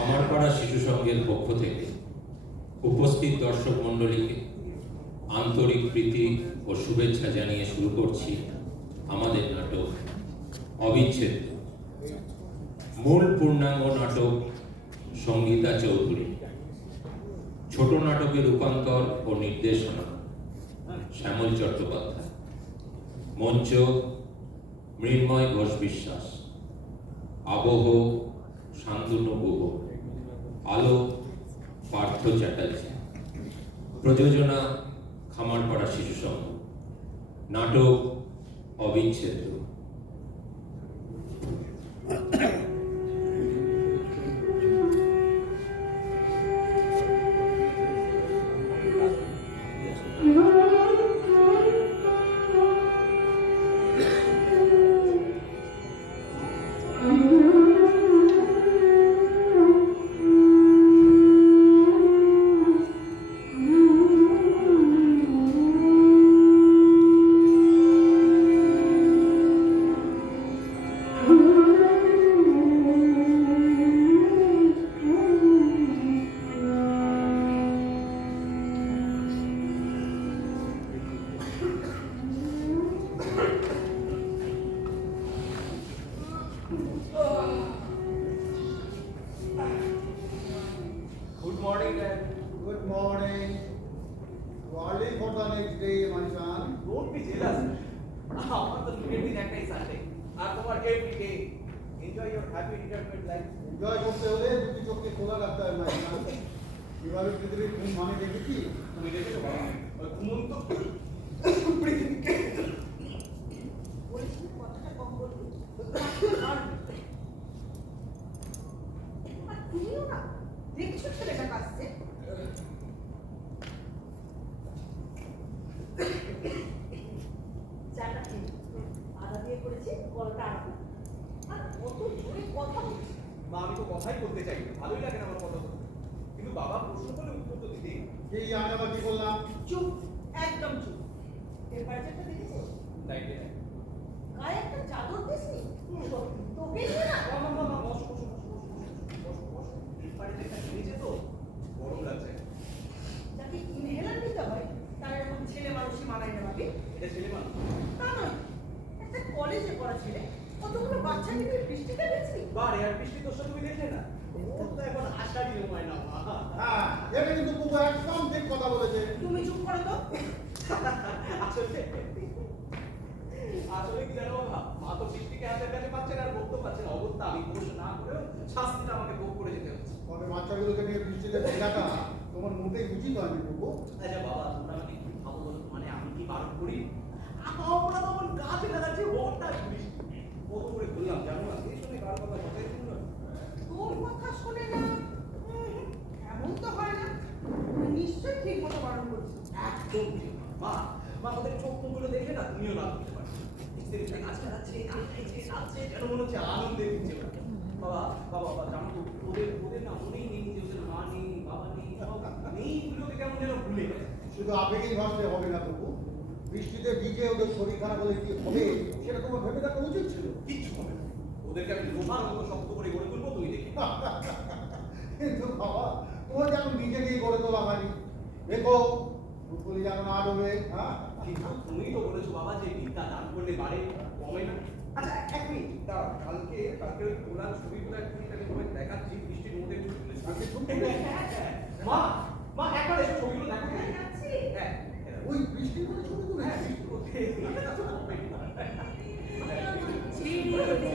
আমার পাড়া শিশু সংঘের পক্ষ থেকে উপস্থিত দর্শক মণ্ডলীকে আন্তরিক প্রীতি ও শুভেচ্ছা জানিয়ে শুরু করছি আমাদের নাটক অবিচ্ছেদ্য। মূল পূর্ণাঙ্গ নাটক সঙ্গীতা চৌধুরী, ছোট নাটকের রূপান্তর ও নির্দেশনা শ্যামল চট্টোপাধ্যায়, মঞ্চ মৃন্ময় ঘোষ বিশ্বাস, আবহ শান্তনু গুহ, আলো পার্থ চ্যাটার্জি, প্রযোজনা খামারপাড়া শিশু সংঘ, নাটক অবিচ্ছেদ্য। Good morning, Dad. Good morning. Early for the next day, my son. Don't be jealous. আমার তো ছুটির দিন একটাই সানডে আর তোমার every day enjoy your happy retirement life. Enjoy করতে হলে দুটি চোখকে খোলা রাখতে হয়, my son. এভাবে পৃথিবীর ঘুম মানে দেখেছি? তুমি দেখেছো বাবা ওই ঘুমন্ত পৃথিবীকে বলছি কথাটা কম বলবি আর তুমিও না দেখছো ছেলেটা কাছে চাটা খেয়ে আদা দিয়ে করেছি গলাটা আড়াবো আর কত জোরে কথা বলছি। মা আমি তো কথাই বলতে চাই না, ভালোই লাগে না আমার কথা বলতে, কিন্তু বাবা প্রশ্ন করলে উত্তর তো দিতেই। এই আমি আবার কি বললাম? চুপ, একদম চুপ। টেম্পারেচারটা দেখেছো? লাইটে গায়ে একটা চাদর দিসনি তোকে নিয়ে না মা মা মা বসো বসো বসো বসো এই বাড়িতে একটা নিচে তো গরম লাগছে। যাকে ইনহেলার নিতে হয় তার এরকম ছেলে মানুষই মানায় না ভাবি। এটা ছেলে মানুষ তা নয়, একটা কলেজে পড়া ছেলে কতগুলো বাচ্চাকে নিয়ে বৃষ্টিতে গেছি। বারে আর বৃষ্টি তোর সাথে তুমি দেখলে না, ওর তো এখন আষাঢ়ি সময় না মা। হ্যাঁ, এটা কিন্তু খুব একদম ঠিক কথা বলেছে। তুমি চুপ করো তো। আসলে আসলে কি জানো বাবা, মা তো বৃষ্টিকে হাতের কাছে পাচ্ছে না আর ভোগ তো পাচ্ছে না, অবস্থা আমি দোষ না করেও শাস্তিটা আমাকে ভোগ করে যেতে হচ্ছে। তবে বাচ্চাগুলোকে নিয়ে বৃষ্টিতে ভেজাটা তোমার মোটেই উচিত হয়নি, প্রভু। আচ্ছা বাবা তোমরা আমাকে কি ভাবো বলো তো, মানে আমি কি বারণ করি? আমরা তখন গাছে লাগাচ্ছি হঠাৎ বৃষ্টি, কত করে বললাম জানো না, এই সময় কার কথা কথাই শুনলো না। তোর কথা শুনে না এমন তো হয় না, তুই নিশ্চয়ই ঠিক মতো বারণ করছিস। একদম ঠিক না। মা মা ওদের চোখ মুখগুলো দেখে না তুমিও না করতে পারো, গাছে লাগাচ্ছে নাচছে যেন মনে হচ্ছে আনন্দে দিচ্ছে। বাবা বাবা বাবা জানো তো, ওদের ওদের না মনেই নেই যে ওদের মা নেই বাবা নেই, সব নেই গুলোকে কেমন যেন ভুলে গেছে। শুধু আবেগেই ভাবলে হবে না, প্রভু। বৃষ্টিতে ভিজে ওদের শরীর খারাপ হলে কি হবে সেটা তোমার ভেবে দেখা উচিত ছিল। কিচ্ছু হবে না, ওদেরকে আমি লোহার মতো শক্ত করে গড়ে তুলবো, তুই দেখি। কিন্তু বাবা, তোমার যেন নিজেকেই গড়ে তোলা হয়নি। দেখো ফুলফুলি যেন না ডোবে। হ্যাঁ, কিন্তু তুমি তো বলেছো বাবা যে বিদ্যা দান করলে বাড়ে, কমে না। আচ্ছা এক মিনিট দাঁড়াও, কালকে ওই গোলার ছবিগুলো একটু আমি তোমায় দেখাচ্ছি, বৃষ্টির মধ্যে একটু তুলে আজকে ছবি হ্যাঁ, তুলে? হ্যাঁ, হ্যাঁ। মা মা একবার এসে ছবিগুলো দেখো। হ্যাঁ, যাচ্ছি। হ্যাঁ ওই বৃষ্টির মধ্যে ছবি তুলে? হ্যাঁ বৃষ্টির মধ্যে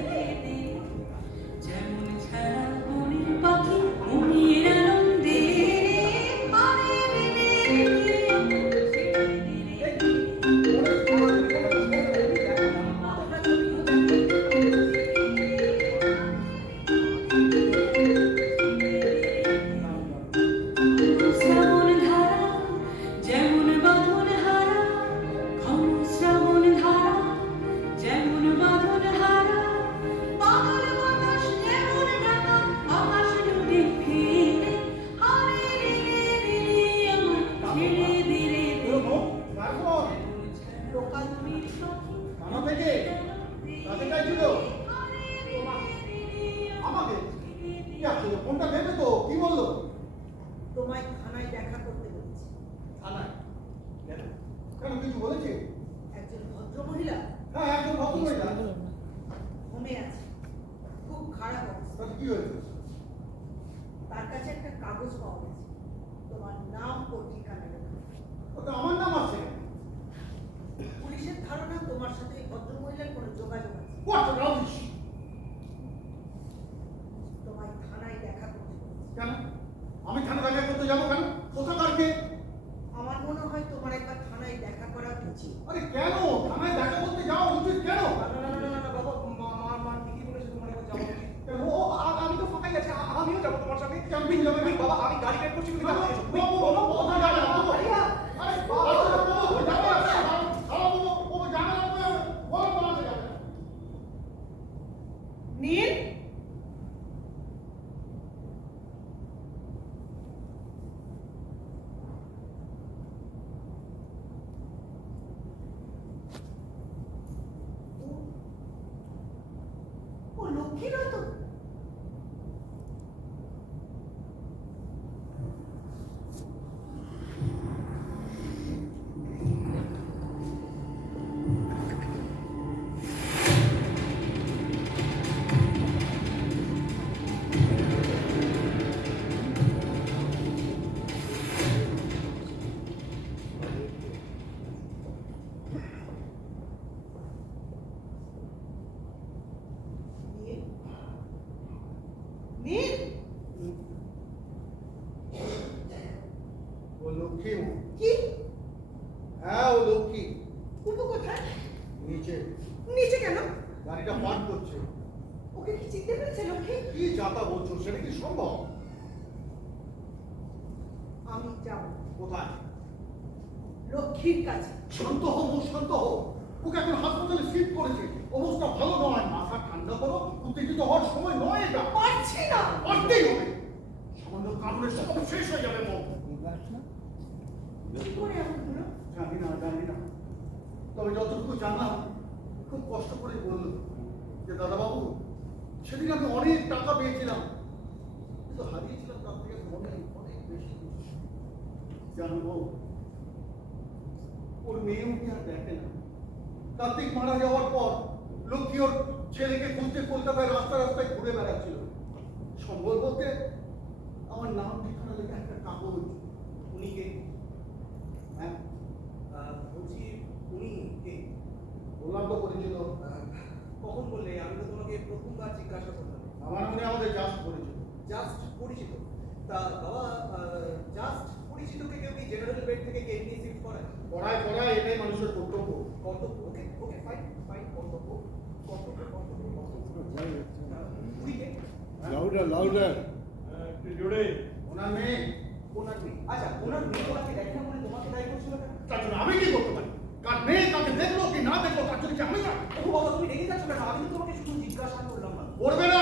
যেমন ছাড়া মনের পাখি মনের আনন্দে পারের বলেছিল আমাকে কি আছে ফোনটা দেবে তো কি বললো? তোমায় থানায় দেখা করতে বলেছি। থানায় কেন? কেন কিছু বলেছে? একজন ভদ্রমহিলা হ্যাঁ একজন ভদ্রমহিলা। ঘুমে আছে, খুব খারাপ অবস্থা। তাতে কি হয়েছে? তার কাছে একটা কাগজ পাওয়া গেছে, তোমার নাম ও ঠিকানা লেখা। ওটা আমার নাম আছে। পুলিশের ধারণা তোমার সাথে এই ভদ্রমহিলার কোনো যোগাযোগ আছে। What rubbish! তোমায় থানায় দেখা করতে বলেছি। কেন? আমি থানা দেখা করতে যাবো কেন? কোথাকার কে? আমার মনে হয় তোমার একবার থানায় দেখা করা উচিত। আরে কেন? থানায় দেখা করতে যাওয়া উচিত কেন? না বাবা, মা ঠিকই বলেছে, তোমার একবার যাওয়া উচিত। কেন? আমি তো ফাঁকাই আছি, আমিও যাবো তোমার সাথে। কেন তুমি যাবে না? বাবা, আমি গাড়ি বের করছি, তুমি না, তাড়াতাড়ি এসো। বাবু, বাবু, বাবু, যাবে না, বাবু। আরিয়া! আরে বাবু, বাবু, যাবে না, বাবু, বাবু, যাবে না, বলো তো আমাকে যাবে না। নীল, ও লক্ষ্মী নয় তো? নীল, নীল, ও লক্ষ্মী। কি? হ্যাঁ ও লক্ষ্মী। কুপু কোথায়? নিচে নিচে কেন? গাড়িটা পার্ক করছে। ওকে কি চিনতে পেরেছে লক্ষ্মী? কি যাতা বলছো, সেটা কি সম্ভব? আমি যাব কোথায়? লক্ষ্মীর কাছে। শান্ত হও, শান্ত হও। ওকে এখন হাসপাতালে শিফট করেছে, অবস্থা ভালো নয়। মাথা ঠান্ডা করো, উত্তেজিত হওয়ার সময় নয় এটা। পারছি না। পারতেই হবে। সামান্য কারণে সব শেষ হয়ে যাবে মন। কি করে এমন হলো? জানি না। তবে যতটুকু জানলাম, খুব কষ্ট করে বলল যে দাদাবাবু, সেদিন আমি অনেক টাকা পেয়েছিলাম, কিন্তু হারিয়েছিলাম তার থেকে অনেক বেশি। জানবো ওর মেয়ে ওকে আর দেখে না। কার্তিক মারা যাওয়ার পর লক্ষ্মী ওর ছেলেকে খুঁজতে কলকাতায় রাস্তায় ঘুরে বেড়াচ্ছিল। সম্বল বলতে আমার নাম ঠিকানা লেখা একটা কাগজ। উনি কে? হ্যাঁ বলছি, উনি কে? বললাম তো পরিচিত। কখন বললে? আমি তো তোমাকে প্রথমবার জিজ্ঞাসা করলাম। আমার মনে হয় আমাদের জাস্ট পরিচিত। জাস্ট পরিচিত? তা বাবা, জাস্ট পরিচিতকে কেউ কি জেনারেল বেড থেকে কেবিনে শিফট করায়? পড়ায় এটাই মানুষের কর্তব্য। কর্তব্য? ওকে ফাইন, কর্তব্য। উনি কে? লাউডার ওনার মেয়ে। ওনার মেয়ে? আচ্ছা, ওনার মেয়ে ওনাকে দেখে না বলে তোমাকে দায়ী করছিল কেন? তার জন্য আমি কি করতে পারি? কার মেয়ে কাকে দেখলো কি না দেখলো তার জন্য কি আমি জানি? ও বাবা, তুমি রেগে যাচ্ছ কেন? আমি তো তোমাকে শুধু জিজ্ঞাসা করলাম না। করবে না,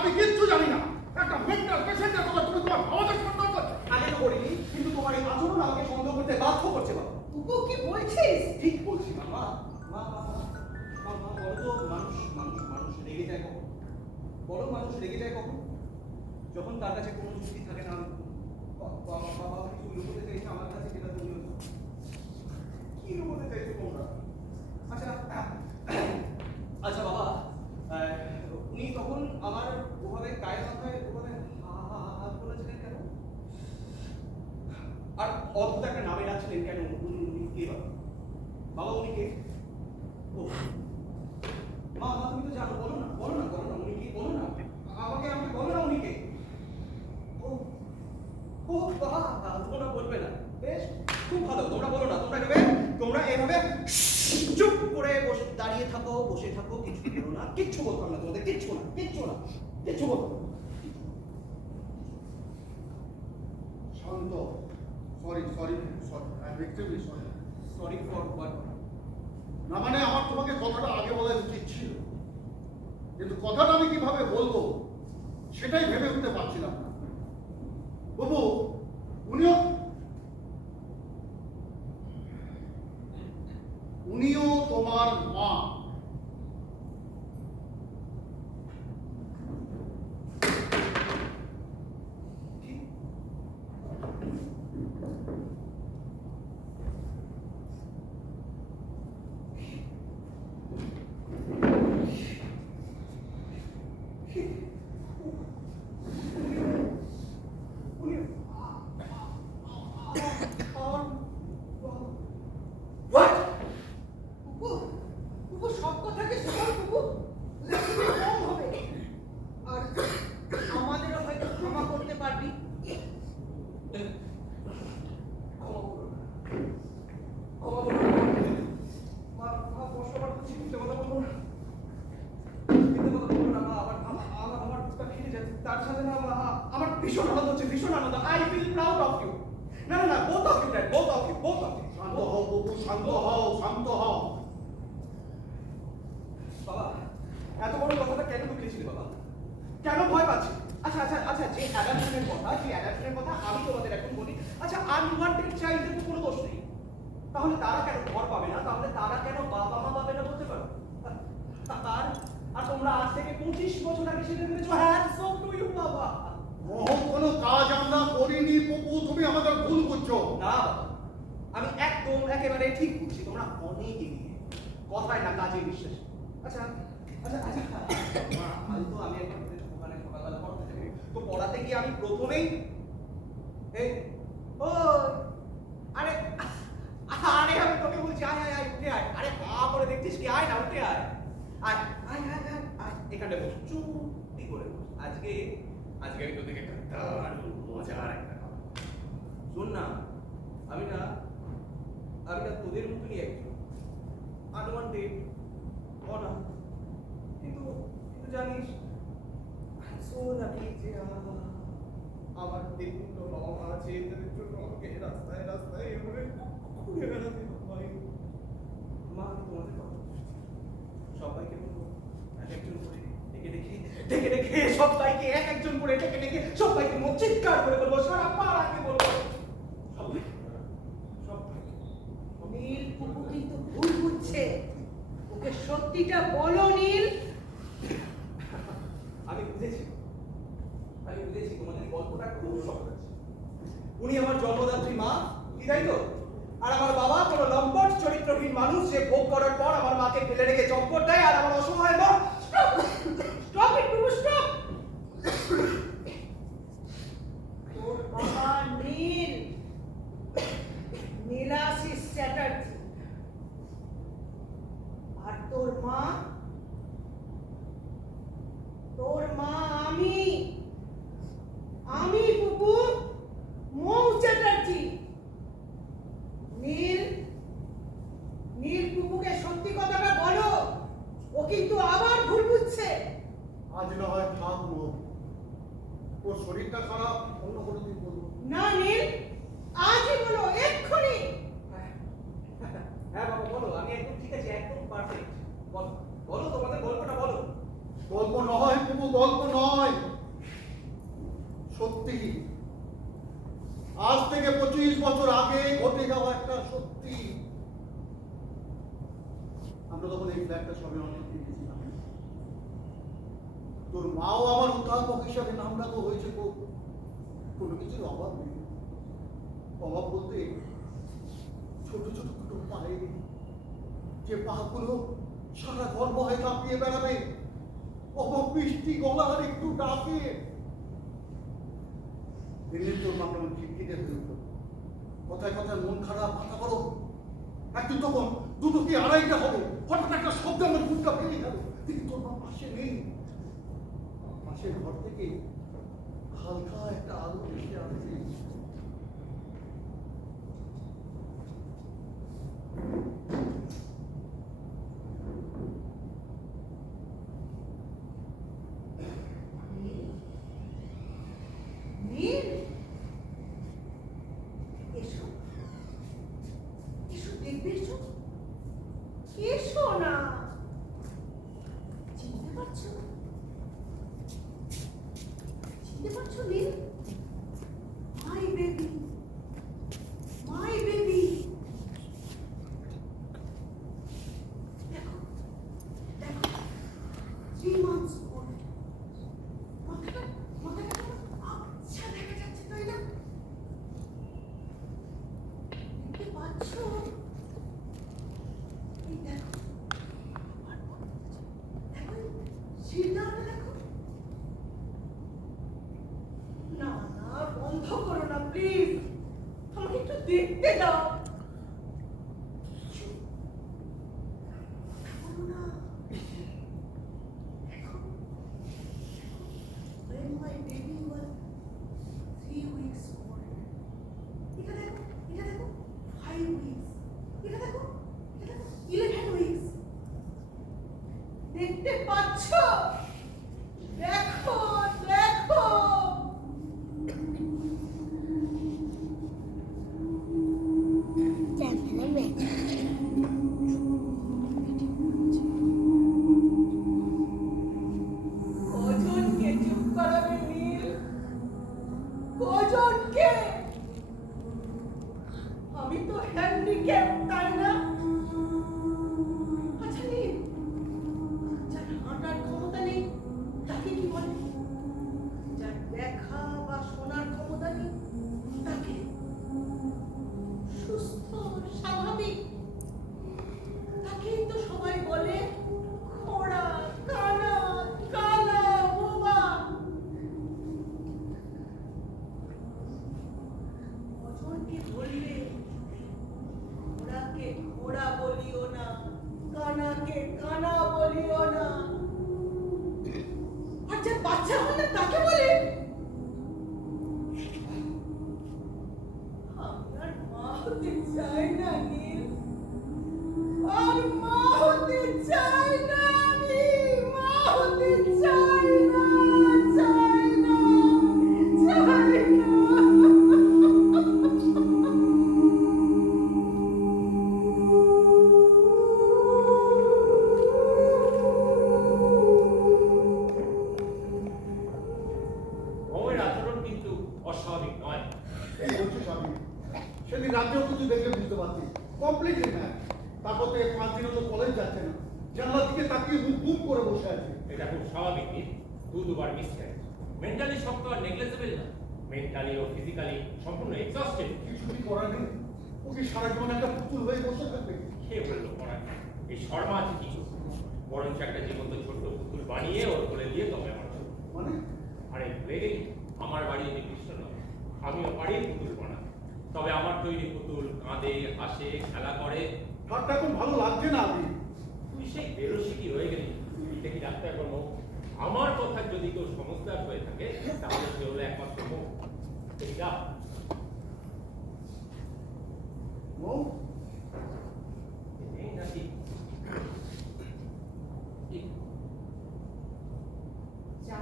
আমি কিচ্ছু জানি না। একটা মেন্টাল পেশেন্টের কথা তুমি তোমার ভাবাতে সন্দেহ করছো। আগে তো করিনি, কিন্তু তোমার এই আচরণ আমাকে সন্দেহ করতে বাধ্য করছে বাবা। কুপু কি বলছিস? ঠিক বলছি মা, বলো তো, মানুষ রেগে যায় কখন? বলো, মানুষ রেগে যায় কখন? যখন তার কাছে কোনো যুক্তি থাকে না। বাবা কিছু লুকোতে চাইছে আমার কাছে, যেটা তুমি কি লুকোতে চাইছো তোমরা? আচ্ছা বাবা, উনি তখন আমার ওভাবে গায়ে মাথায় ওভাবে হাত বলেছিলেন কেন? আর অদ্ভুত একটা নামে ডাকছিলেন কেন? উনি কে বাবা? বাবা উনি কে? ও মা, তুমি তো জানো, বলো না উনি কি? বলো না আমাকে বলো না উনি কে? ও বাবা, তোমরা বলবে না, বেশ, খুব ভালো, তোমরা বলো না। তোমরা এভাবে চুপ করে দাঁড়িয়ে থাকো, বসে থাকো, কিছু বলো না। কিচ্ছু বলতাম না তোমাদের, কিচ্ছু বলতাম না। শান্ত। Sorry, I am extremely sorry. Sorry for what? না মানে আমার তোমাকে কথাটা আগে বলা উচিত ছিল, কিন্তু কথাটা আমি কিভাবে বলবো সেটাই ভেবে উঠতে পারছিলাম না। বাবু, উনিও তোমার মা। ভীষণ আনন্দ হচ্ছে, ভীষণ আনন্দ। I feel proud of you. না না না, both of you dad, both of you, both of you. শান্ত হও বাবু, শান্ত হও, শান্ত হও। বাবা, এত বড় কথাটা কেন লুকিয়েছিলে বাবা? কেন ভয় পাচ্ছি? আচ্ছা আচ্ছা আচ্ছা, যে অ্যাডাপশনের কথা আমি তোমাদের এখন বলি। আচ্ছা, আনওয়ান্টেড চাইল্ডের তো কোনো দোষ নেই, তাহলে তারা কেন ঘর পাবে না? তাহলে তারা কেন বাবা মা পাবে না বলতে পারো? আর তোমরা আজ থেকে 25 বছর আগে সেটা ভেবেছো। হ্যাটস অফ টু ইউ বাবা। মহৎ কোনো কাজ আমরা করিনি পপু, তুমি আমাদের ভুল করছো। না বাবা, আমি একদম একেবারে ঠিক বুঝছি, তোমরা অনেক এগিয়ে, কথায় না কাজে বিশ্বাস। আচ্ছা আচ্ছা আচ্ছা, আজ তো আমি একটা ওখানে সকালবেলা পড়তে যাই, তো পড়াতে গিয়ে আমি প্রথমেই ও আরে আরে আমি তোকে বলছি আয় আয় আয় উঠে আয়। আরে হা করে দেখছিস কি? আয় না, উঠে আয় আয় আয় আয় আয় আয়, এখানে বস, চুপটি করে বস। আজকে আমি তোদেরকে একটা দারুণ মজার একটা কথা শোন না। আমি না তোদের মতনই একজন আনওয়ান্টেড, অনাথ, কিন্তু জানিস সো লাকি যে আমার দেখুন বাবা আছে, এদের জন্য আমাকে রাস্তায় রাস্তায় এভাবে ঘুরে বেড়াতে হয়। মা, আমি তোমাদের কথা সবাইকে বলবো এক একজন করে ডেকে ডেকে সবাইকে এক একজন করে ডেকে ডেকে সবাইকে চিৎকার করে বলবো, সারা পাড়াকে বলবো, সবাই। নীল পুপু কিন্তু ভুল বুঝছে, ওকে সত্যিটা বলো নীল। আমি বুঝেছি তোমাদের গল্পটা খুব সহজ আছে। উনি আমার জন্মদাত্রী মা, কি তাই তো? আর আমার বাবা কোনো লম্পট চরিত্রহীন মানুষ, যে ভোগ করার পর আমার মাকে ফেলে রেখে চম্পট দেয়, আর আমার অসহায় মা। Stop it পুপু, stop. তোর বাবা নীল, নীলাশিস চ্যাটার্জি, আর তোর মা আমি পুপু মৌ চ্যাটার্জি। নীল পুপুকে সত্যি কথাটা বলো, ও কিন্তু আবার ভুল বুঝছে। আজ না হয় থাকবো, ওর শরীরটা খারাপ, অন্য কোনো দিন বলবো। না নীল, আজই বলো, এক্ষুনি। হ্যাঁ বাবা বলো, আমি একদম ঠিক আছে, একদম পারফেক্ট। বলো তোমাদের গল্পটা বলো। গল্প নয় পুপু, গল্প নয়, সত্যি। আজ থেকে 25 বছর আগে ঘটে যাওয়া একটা সত্যি। আমরা তখন এই ফ্ল্যাটটা সবে অনেক দিয়েছিলাম। তোর মাও আমার উদ্ধারক হিসাবে নাম ডাকা হয়েছে, কোনো কিছুর অভাব নেই। অভাব বলতে ছোট ছোট দুটো পায়ে, যে পাগুলো সারা ঘর বহে কাঁপিয়ে বেড়াবে, অভাব বৃষ্টি গলার একটু ডাকে। দিল্লির তোর মা কেমন খিটখিটে হয়ে উঠল, কথায় কথায় মন খারাপ, মাথা গরম। একদিন তখন দুটো কি আড়াইটা হবে, হঠাৎ একটা শব্দ আমার বুকটা ভেঙে গেল। কিন্তু তোর মা পাশে নেই। পাশের ঘর থেকে হালকা একটা আলো ভেসে আসছে। নীল, এসো এসো, দেখবে, এসো এসো না। চিনতে পারছো নীল? My baby, my baby. দেখো দেখো, 3 months old। মাথাটা আচ্ছা দেখা যাচ্ছে, তাই না? দেখতে পাচ্ছ? এই দেখো, দেখো শিরদাঁড়াটা দেখো। না না, বন্ধ করো না প্লিজ, আমাকে একটু দেখতে দাও। বলো না। দেখো, when my baby was 3 weeks old, এটা দেখো 5 weeks, এটা দেখো 11 weeks। দেখতে পাচ্ছ? দেখো দেখো। বাচ্চা হয় না তাকে বলে আমি আর মা হতে চাই না নীল, আর মা হতে চাই না আমি, মা হতে চাই না, চাই না, চাই না। বউয়ের আচরণ কিন্তু অস্বাভাবিক নয়। এই বলছিস আমি সেদিন রাত্রেও কিছু দেখলে বুঝতে পারছি কমপ্লিটলি ম্যাচ। তারপর থেকে 5 দিন হলো কলেজ যাচ্ছে না, জানলার দিকে তাকিয়ে মুখ বুম করে বসে আছে। এটা খুব স্বাভাবিক। দুবার মিসক্যারেজ। মেন্টালি শক্ত আর নেগলেজেবল না, মেন্টালি ও ফিজিক্যালি সম্পূর্ণ এক্সস্টেড। কিছুই করার নেই, ওকে সারা জীবন একটা পুতুল হয়ে বসে থাকবে। কে বললো পড়া? এই শর্মা আছে কিছু, বরঞ্চ একটা জীবন্ত ছোট্ট পুতুল বানিয়ে ওর কোলে দিয়ে তবে আমার ছোট। মানে আরে লেগে আমার বাড়ি নির্দিষ্ট নয়, আমিও পারি পুতুল বানাতে। তবে আমার তৈরি পুতুল কাঁদে, হাসে, খেলা করে। হাতটা এখন ভালো লাগছে না আমি। তুই সেই বেরসিকি হয়ে গেলি। এটা কি ডাক্তার কোনো? আমার কথার যদি কেউ সমস্যা হয়ে থাকে তাহলে সে হলো একমাত্র মুখ। যা মৌ, এই নাকি যা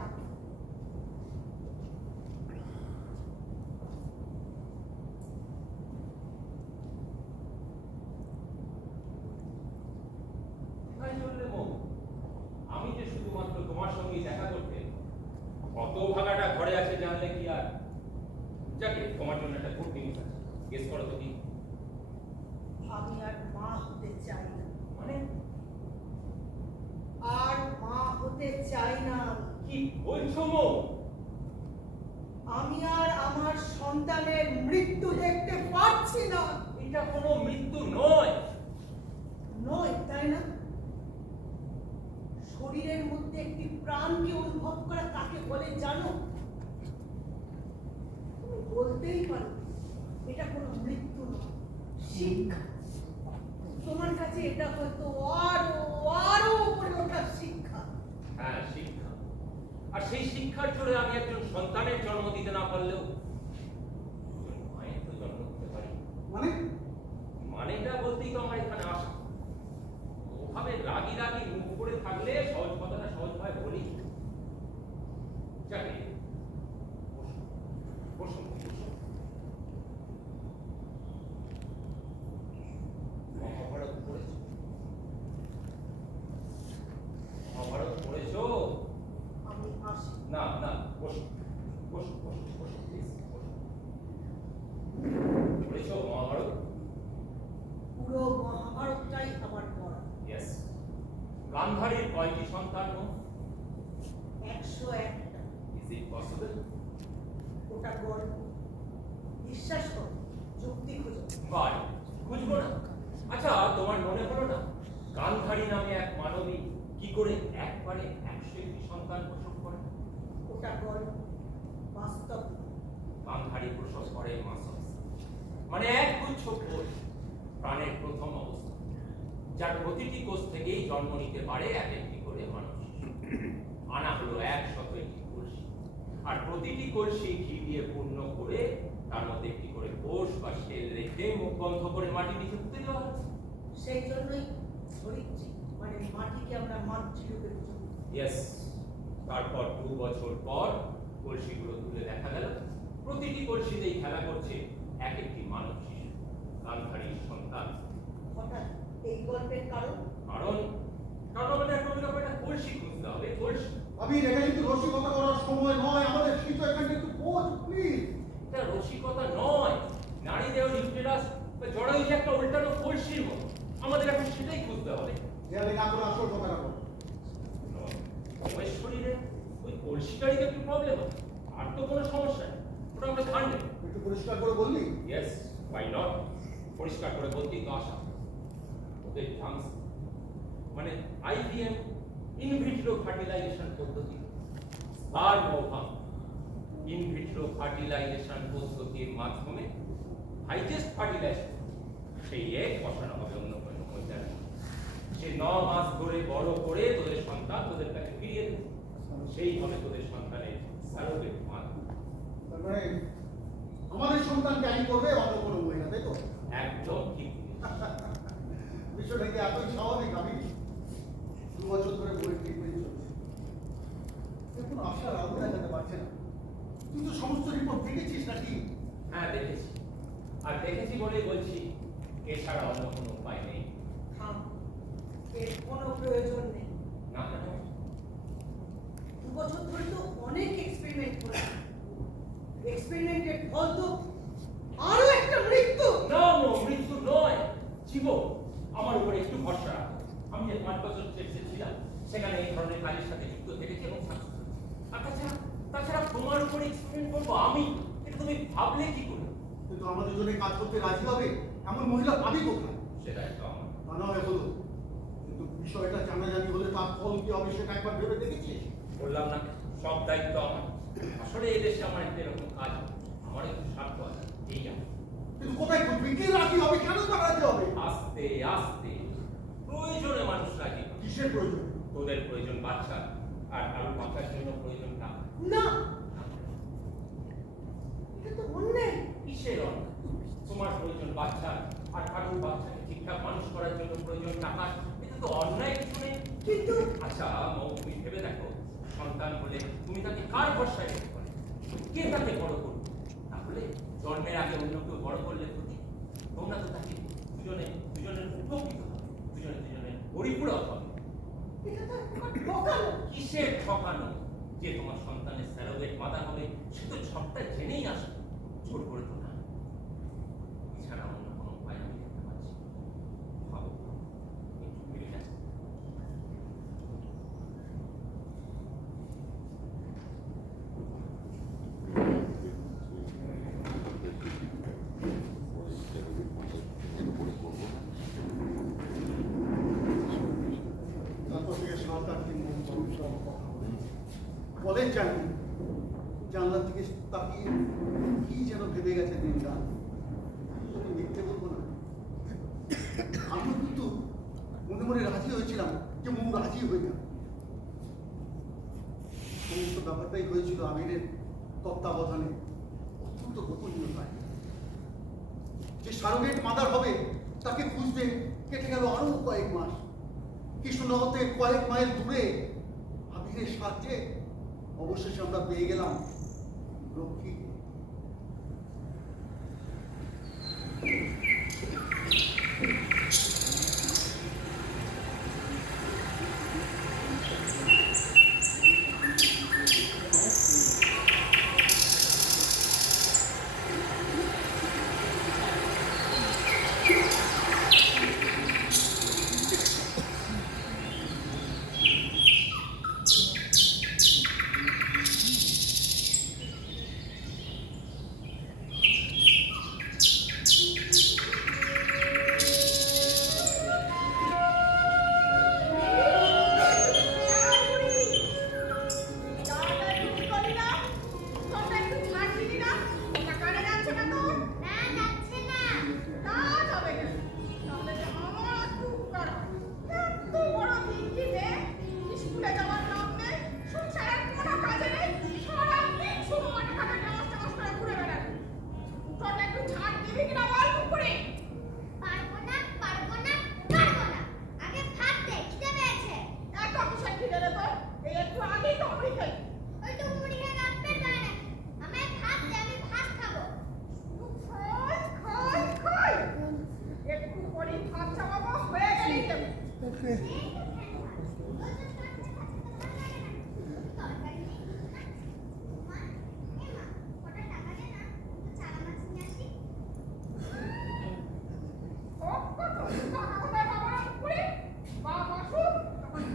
কোথায় চললে মৌ? আমি যে শুধুমাত্র তোমার সঙ্গে দেখা করতে, কত ভাগাটা ঘরে আছে জানলে কি আর? যাকে তোমার জন্য একটা গুড নিউজ আছে। গেস করো তো কি? আমি আর মা হতে চাই না, মানে আর মা হতে চাই না। কি বলছো মৌ? আমি আর আমার সন্তানের মৃত্যু দেখতে পারছি না। এটা কোনো মৃত্যু নয়। নয়, তাই না? শরীরের মধ্যে একটি প্রাণকে অনুভব করা কাকে বলে জানো? তুমি বলতেই পারো এটা কোনো মৃত্যু নয়, শিক্ষা। তোমার কাছে এটা হয়তো আরো আরো উপরে ওঠার শিক্ষা। হ্যাঁ, শিক্ষা। আর সেই শিক্ষার জোরে আমি একজন সন্তানের জন্ম দিতে না পারলেও একজন মায়ের তো জন্ম দিতে পারি। মানে মানেটা বলতেই তো আমার এখানে আসা। ওভাবে রাগি রাগি মুখ করে থাকলে সহজ কথাটা সহজভাবে বলি। যাকে বসুন, বসুন। মহাভারত পড়েছো? মহাভারত পড়েছো? আমি আসি। না না, বসুন বসুন বসুন বসুন প্লিজ বসুন। পড়েছো মহাভারত? পুরো মহাভারতটাই আমার পড়া। ইয়েস। গান্ধারীর কয়টি সন্তান? 101টা। Is it possible? ওটা গল্প, বিশ্বাস করো, যুক্তি খুঁজো। ভাই খুঁজবো না। আচ্ছা, তোমার মনে হলো না গান্ধারী নামে এক মানবী কি করে একবারে 101টি সন্তান প্রসব করে? ওটা গল্প, বাস্তব। গান্ধারী প্রসব করে মাসস, মানে এক গুচ্ছ কোষ, প্রাণের প্রথম অবস্থা, যার প্রতিটি কোষ থেকেই জন্ম নিতে পারে এক একটি করে মানুষ শিশু। আনা হলো 101টি কলসি, আর প্রতিটি কলসি ঘি দিয়ে পূর্ণ করে তার মধ্যে একটি করে কোষ বা সেল রেখে মুখ বন্ধ করে মাটি নিচে পুঁতে দেওয়া হয়। সেই জন্যই ধরিত্রী মানে মাটিকে আমরা মাতৃরূপে পুজো করি। ইয়েস। তারপর 2 বছর পর কলসিগুলো তুলে দেখা গেল প্রতিটি কলসিতেই খেলা করছে এক একটি মানব শিশু, গান্ধারীর সন্তান। হঠাৎ এই গল্পের কারণ? কারণ আমাদের এখন একটা কলসি খুঁজতে হবে। কলসি? আমি এটা কিন্তু রসিকতা করার সময় নয়, আমাদের সিচুয়েশনটা একটু বোঝ প্লিজ। এটা রসিকতা নয়, নারী দেহ ইউটেরাস বা জরায়ু যে একটা উল্টানো কলসির মতো, আমাদের এখন সেটাই খুঁজতে হবে। দেয়ালে না করে আসল কথাটা বল। ওই শরীরে ওই কলসিটারই তো একটু প্রবলেম আছে, আর তো কোনো সমস্যা নেই, ওটা আমরা ধার নেব। একটু পরিষ্কার করে বললি? Yes, why not? পরিষ্কার করে বলতেই তো আসা। ওদের টার্মস মানে আইভিএম, ইন ভিট্রো ফার্টিলাইজেশন পদ্ধতি, sperm ovum, in vitro fertilization পদ্ধতির মাধ্যমে হাইজেস্ট ফার্টিলাইজেশন, সেই এক বসানো হবে অন্য কোনো মহিলার। সে 9 মাস ধরে বড় করে তোদের সন্তান তোদের কাছে ফিরিয়ে দেবে। সেই হবে তোদের সন্তানের সারোগেট মা। তার মানে আমাদের সন্তান ক্যারি করবে অন্য কোনো মহিলা, তাই তো? একদম ঠিক। বিষয়টা কি এতই স্বাভাবিক? আমি 2 বছর ধরে বই ট্রিটমেন্ট চলছে, এখন আশার আলো দেখাতে পারছে না। তুই তো সমস্ত রিপোর্ট দেখেছিস নাকি? হ্যাঁ দেখেছি, আর দেখেছি বলেই বলছি এছাড়া অন্য কোনো উপায় নেই। থাম, এর কোনো প্রয়োজন নেই। না না 2 বছর ধরে তো অনেক এক্সপেরিমেন্ট করেছি। এক্সপেরিমেন্টের ফল তো আরো একটা মৃত্যু। না মৃত্যু নয়, জীবন। আমার উপরে একটু ভরসা রাখো। আমি যে 5 বছর চেপসে ছিলাম সেখানে এই ধরনের কাজের সাথে যুক্ত থেকেছি এবং সাকসেস হয়েছি। আর তাছাড়া তোমার উপরে এক্সপেরিমেন্ট করবো আমি, এটা তুমি ভাবলে কি করে? কিন্তু আমাদের জন্য কাজ করতে রাজি হবে এমন মহিলা পাবি কোথায়? সেটাই তো আমার। তা নয় হলো, কিন্তু বিষয়টা জানাজানি হলে তার ফল কি হবে সেটা একবার ভেবে দেখেছিস? বললাম না সব দায়িত্ব আমার। আসলে এই দেশে আমার একটা এরকম কাজ, আমার একটু স্বার্থ আছে, এই আমি। কিন্তু কোথায় খুঁজবি? কে রাজি হবে? কেন তার রাজি হবে? আস্তে আস্তে প্রয়োজনে মানুষ রাজি হয়। কিসের প্রয়োজন? তোদের প্রয়োজন বাচ্চা, আর কারো বাচ্চার জন্য প্রয়োজন টাকা। না, এটা তো অন্যায়। কিসের অন্য? তোমার প্রয়োজন বাচ্চা, আর কারোর বাচ্চাকে ঠিকঠাক মানুষ করার জন্য প্রয়োজন টাকা। এটা তো অন্যায় কিছু নেই। কিন্তু আচ্ছা মৌ, তুমি ভেবে দেখো, সন্তান হলে তুমি তাকে কার ভরসায় রেখে পারে? কে তাকে বড় করবে? তাহলে জন্মের আগে অন্য কেউ বড় করলে ক্ষতি। তোমরা তো তাকে দুজনের উপকৃত হবে, দুজনের পরিপূরক হবে। এটা তো একটা ঠকানো। কিসের ঠকানো? যে তোমার সন্তানের স্যারোগেট মাদার হবে সে তো সবটা জেনেই আসবে, জোর করে তো না। এছাড়া অন্য কোনো উপায় আমি দেখতে পাচ্ছি না। ভাবো একটু ভেবে দেখো। তারপর থেকে 7-8 দিন কলেজ যায়নি, জানলার দিকে তাকিয়ে কি যেন ভেবে গেছে দিনটা। তোকে মিথ্যে বলবো না, আমি কিন্তু মনে মনে রাজি হয়েছিলাম যে মৌ রাজি হয়ে যাবে। সমস্ত ব্যাপারটাই হয়েছিল আমিরের তত্ত্বাবধানে, অত্যন্ত গোপনীয়তায়। যে সারোগেট মাদার হবে তাকে খুঁজতে কেটে গেল আরো কয়েক মাস। কৃষ্ণনগর থেকে কয়েক মাইল দূরে আবিরের সাহায্যে অবশেষে আমরা পেয়ে গেলাম লক্ষ্মীকে।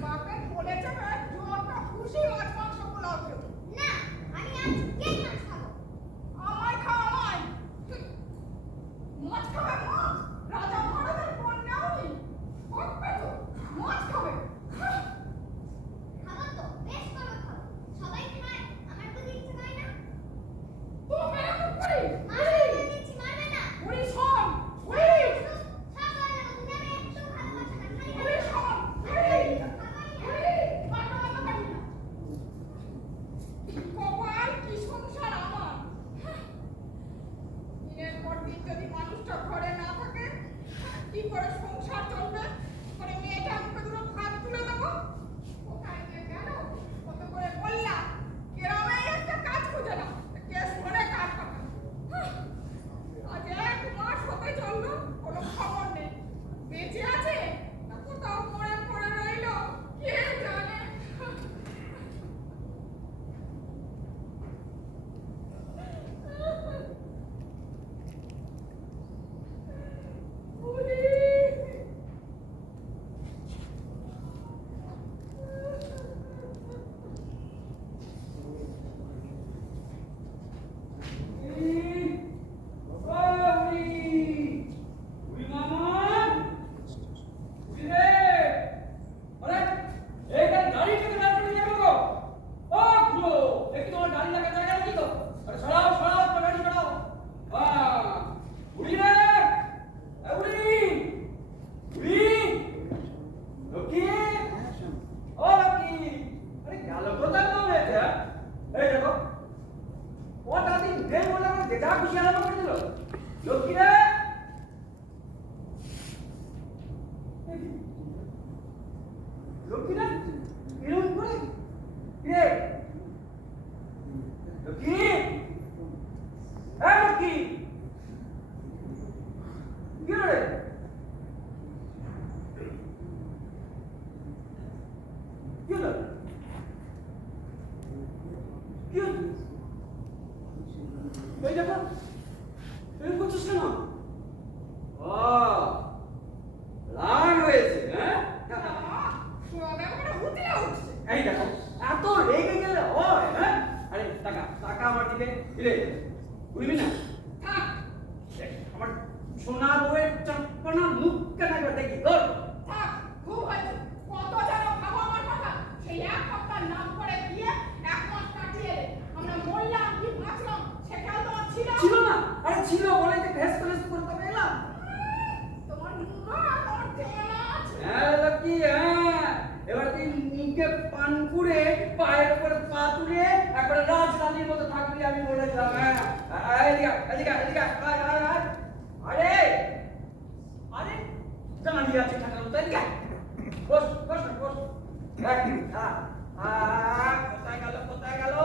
বাপের বলেছে খুশি মাছ মাংস এই দেখো ও দাদি নেই বলে আমার যেটা খুশি আলাদা করে দিল লক্ষ্মী রে লক্ষ্মী না এরকম করে রে লক্ষ্মী লক্ষ্মী কি রে কি হলো কি হলো এই দেখো এরকম করছিস কেন ও রাগ হয়েছে হ্যাঁ এই দেখো এত রেগে গেলে হয় হ্যাঁ আরে টাকা টাকা আমার দিকে দিলে বুঝবি না থাক দেখ, আমার সোনা বউয়ের চপ্পনা মুখ কেন একবার দেখি তোর ছিল না আরে ছিল বলে যে ভেস করে করতে পেলাম হ্যাঁ লক্ষ্মী হ্যাঁ এবার তুই মুখে পান পুড়ে পায়ের উপরে পা তুলে একবারে রাজরানীর মতো থাকবি আমি বলে দিলাম হ্যাঁ এদিকে এদিকে এদিকে আয় আয় আয় আরে আরে দাঁড়িয়ে আছে টাকার মতো এদিকে বস বস বস দেখ কোথায় গেল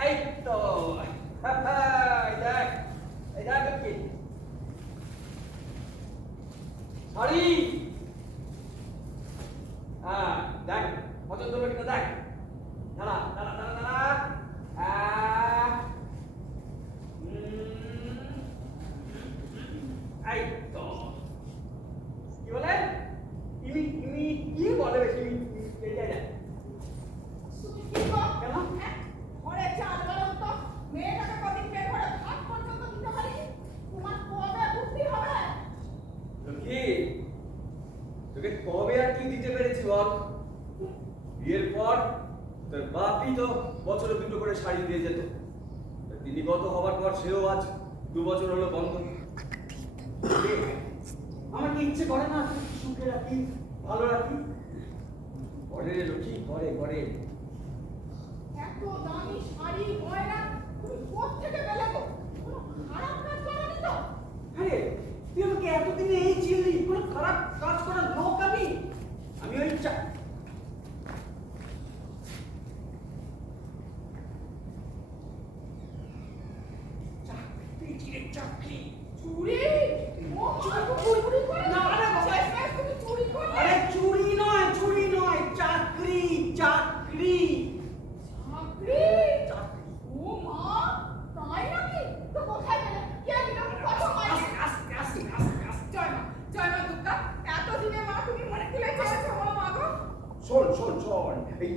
এই তো দেখ এই দেখ লক্ষ্মী শাড়ি হ্যাঁ দেখ পছন্দ হলো কিনা দেখ দাঁড়া দাঁড়া দাঁড়া দাঁড়া এই তো কি বলে ইমি ইমি কি বলে বেশি এই যাই কেন লক্ষ্মী তোকে কবে আর কি দিতে পেরেছি বল বিয়ের পর তোর বাপই তো বছরে দুটো করে শাড়ি দিয়ে যেত তিনি গত হবার পর সেও আজ 2 বছর হলো বন্ধ আমার কি ইচ্ছে করে না সুখে রাখি ভালো রাখি করে রে লক্ষ্মী করে করে এত দামি শাড়ি গয়না তুমি কোত্থেকে পেলে গো কোনো খারাপ কাজ করনি তো আরে তুই আমাকে এতদিনে এই চিনলি কোনো খারাপ কাজ করার লোক আমি ওই চাকরি চুরি ও চুরি করে না আরে তুমি চুরি করে আরে চুরি নয় চাকরি চাকরি চাকরি ও মা তাই নাকি তো কোথায় গেলে কে দিল কত মাইনে জয় মা দুর্গা এতদিনে মা তুমি মনে তুলে চেয়েছো বলো মা গো শোন এই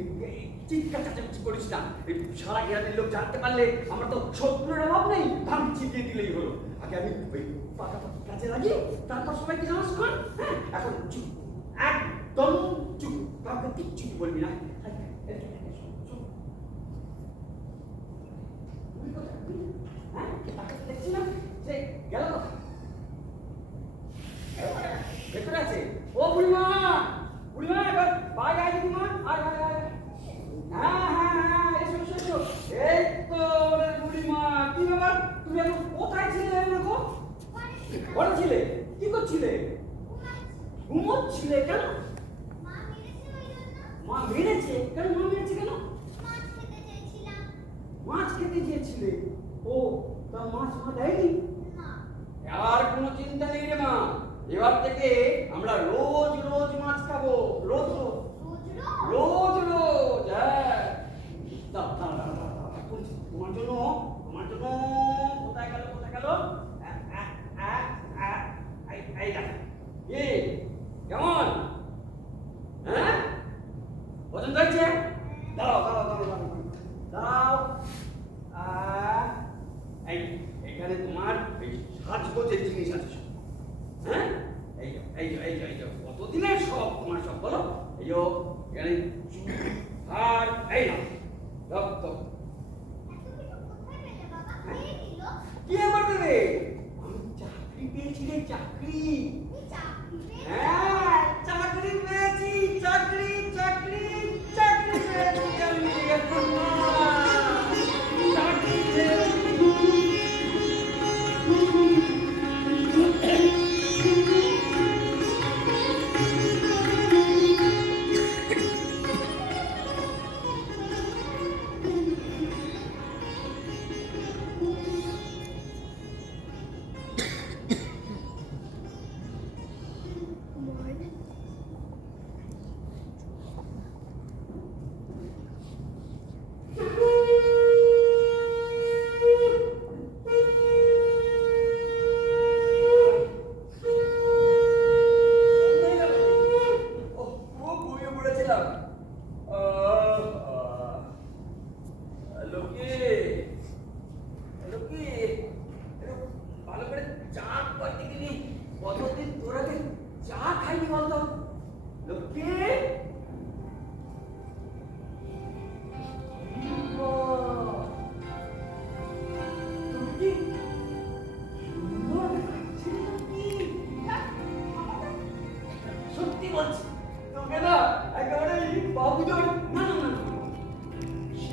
চিৎকার চাচামেচি করিস না এই সারা গ্রামের লোক জানতে পারলে আমার তো শত্রুর অভাব নেই ধান চিপিয়ে দিলেই হলো আগে আমি ওই পাকাপাকি কাজে লাগি তারপর সবাইকে জানাস কর হ্যাঁ এখন চুপ একদম চুপ কাউকে কিচ্ছু বলবি না দেখছি না সে গেল ভেতরে আছে ও বুড়িমা এবার বাইরে আয় বুড়িমা আয় হ্যাঁ এসো এই তো রে বুড়িমা কি ব্যাপার তুমি এখন কোথায় ছিলে গো ঘরে ছিলে কি করছিলে ঘুমোচ্ছিলে কেন মা মেরেছে কেন মাছ খেতে চেয়েছিলে ও তা মাছ দেয়নি আর কোনো চিন্তা নেই রে মা এবার থেকে আমরা রোজ মাছ খাবো রোজ হ্যাঁ তোমার জন্য কোথায় গেল কেমন হ্যাঁ পছন্দ হয়েছে দাঁড়াও এখানে তোমার সাজগোজের জিনিস আছে হ্যাঁ এই কতদিনের সব তোমার সব বলো এই এখানে আর এই রক্ত কি আবার দেবে আমি চাকরি পেয়েছি রে চাকরি হ্যাঁ চাকরি পেয়েছি চাকরি পেয়েছি আমি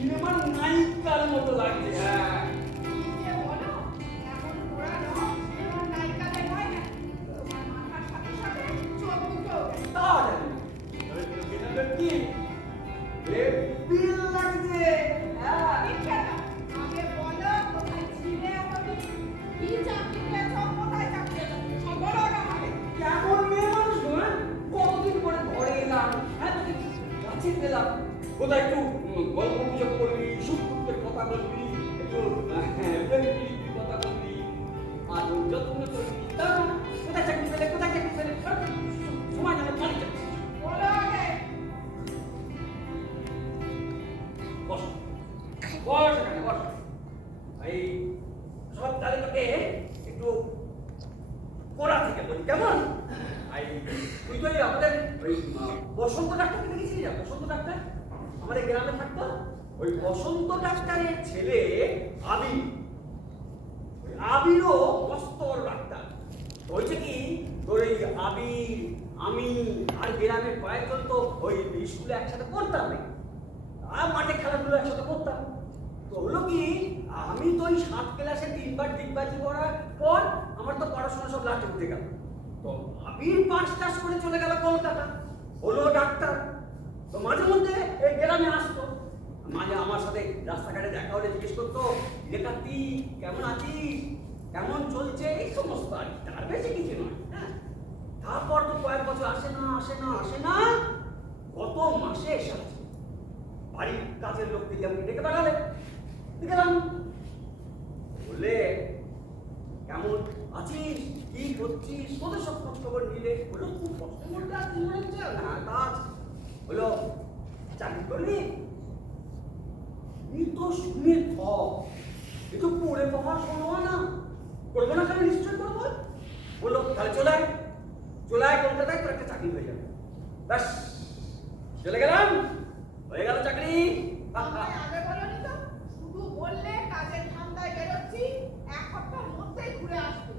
সিনেমার নায়িকার মতো লাগছে। হ্যাঁ কি যে বলো, এমন ঘোরা রং সিনেমার নায়িকাদের হয় না। তোমার মাথার সাথে সাথে চোখ দুটো তা জানি না, তবে লোকেদের কি বিল লাগছে। হ্যাঁ আগে বলো কোথায় ছিলে এতদিন, কি চাকরি পেয়েছো, কোথায় চাকরি পেয়েছো, সব বলো আগে আমাকে। কেমন মেয়ে মানুষ গো, হ্যাঁ? কতদিন পরে ঘরে এলাম, হ্যাঁ তোকে কাছে পেলাম, কোথায় একটু গল্প গুজব করবি, সুখ দুঃখের কথা বলবি, একটু প্রেম কথা বলবি, আদর যত্ন করবি, তা না। কোথায় চাকরি পেলে, কোথায় চাকরি পেলে, সময় যেন খালি যাচ্ছে। বলো আগে। বস বস এখানে বস। এই সব তালিকাকে একটু কোলা থেকে বলি কেমন? এই তুই তো এই আমাদের ওই বসন্ত ডাক্তারকে দেখেছিলি না? বসন্ত ডাক্তার আমাদের গ্রামে থাকতো। ওই বসন্ত ডাক্তারের ছেলে আবির, ওই আবিরও মস্ত বড় ডাক্তার। তো হয়েছে কি, তোর এই আবির, আমি আর গ্রামের কয়েকজন তো ওই স্কুলে একসাথে পড়তাম না, আর মাঠে খেলাধুলো একসাথে করতাম। তো হলো কি, আমি তো ওই 7 ক্লাসে 3বার ডিগবাজি করার পর আমার তো পড়াশোনা সব লাটে উঠে গেল। তো আবির 5 ক্লাস করে চলে গেল কলকাতা, হলো ডাক্তার। তো মাঝে মধ্যে এই গ্রামে আসতো, মাঝে আমার সাথে রাস্তাঘাটে দেখা হলে জিজ্ঞেস করতো, লেখাতি কেমন আছিস, কেমন চলছে, এই সমস্ত আর কি, তার বেশি কিছু নয়। হ্যাঁ, তারপর তো কয়েক বছর আসে না, গত মাসে এসে আছে। বাড়ির কাছের লোককে যেমন ডেকে পাঠালে, গেলাম, বললে কেমন আছিস, কি করছিস, তোদের সব খোঁজ খবর নিলে। বললো খুব কষ্ট করতে আছিস মনে হচ্ছে। না কাজ হলো, চাকরি করবি? এই তো শুনে এ তো পড়ে পাওয়ার শোনো না, করবো না কেন, নিশ্চয় করবো। বললো তাহলে চলে আয় কলকাতায়, তোর একটা চাকরি হয়ে যাবে। ব্যাস চলে গেলাম, হয়ে গেল চাকরি। আমায় আগে বলোনি তো, শুধু বললে কাজের ধান্দায় বেরোচ্ছি, 1 সপ্তাহের মধ্যেই ঘুরে আসবে।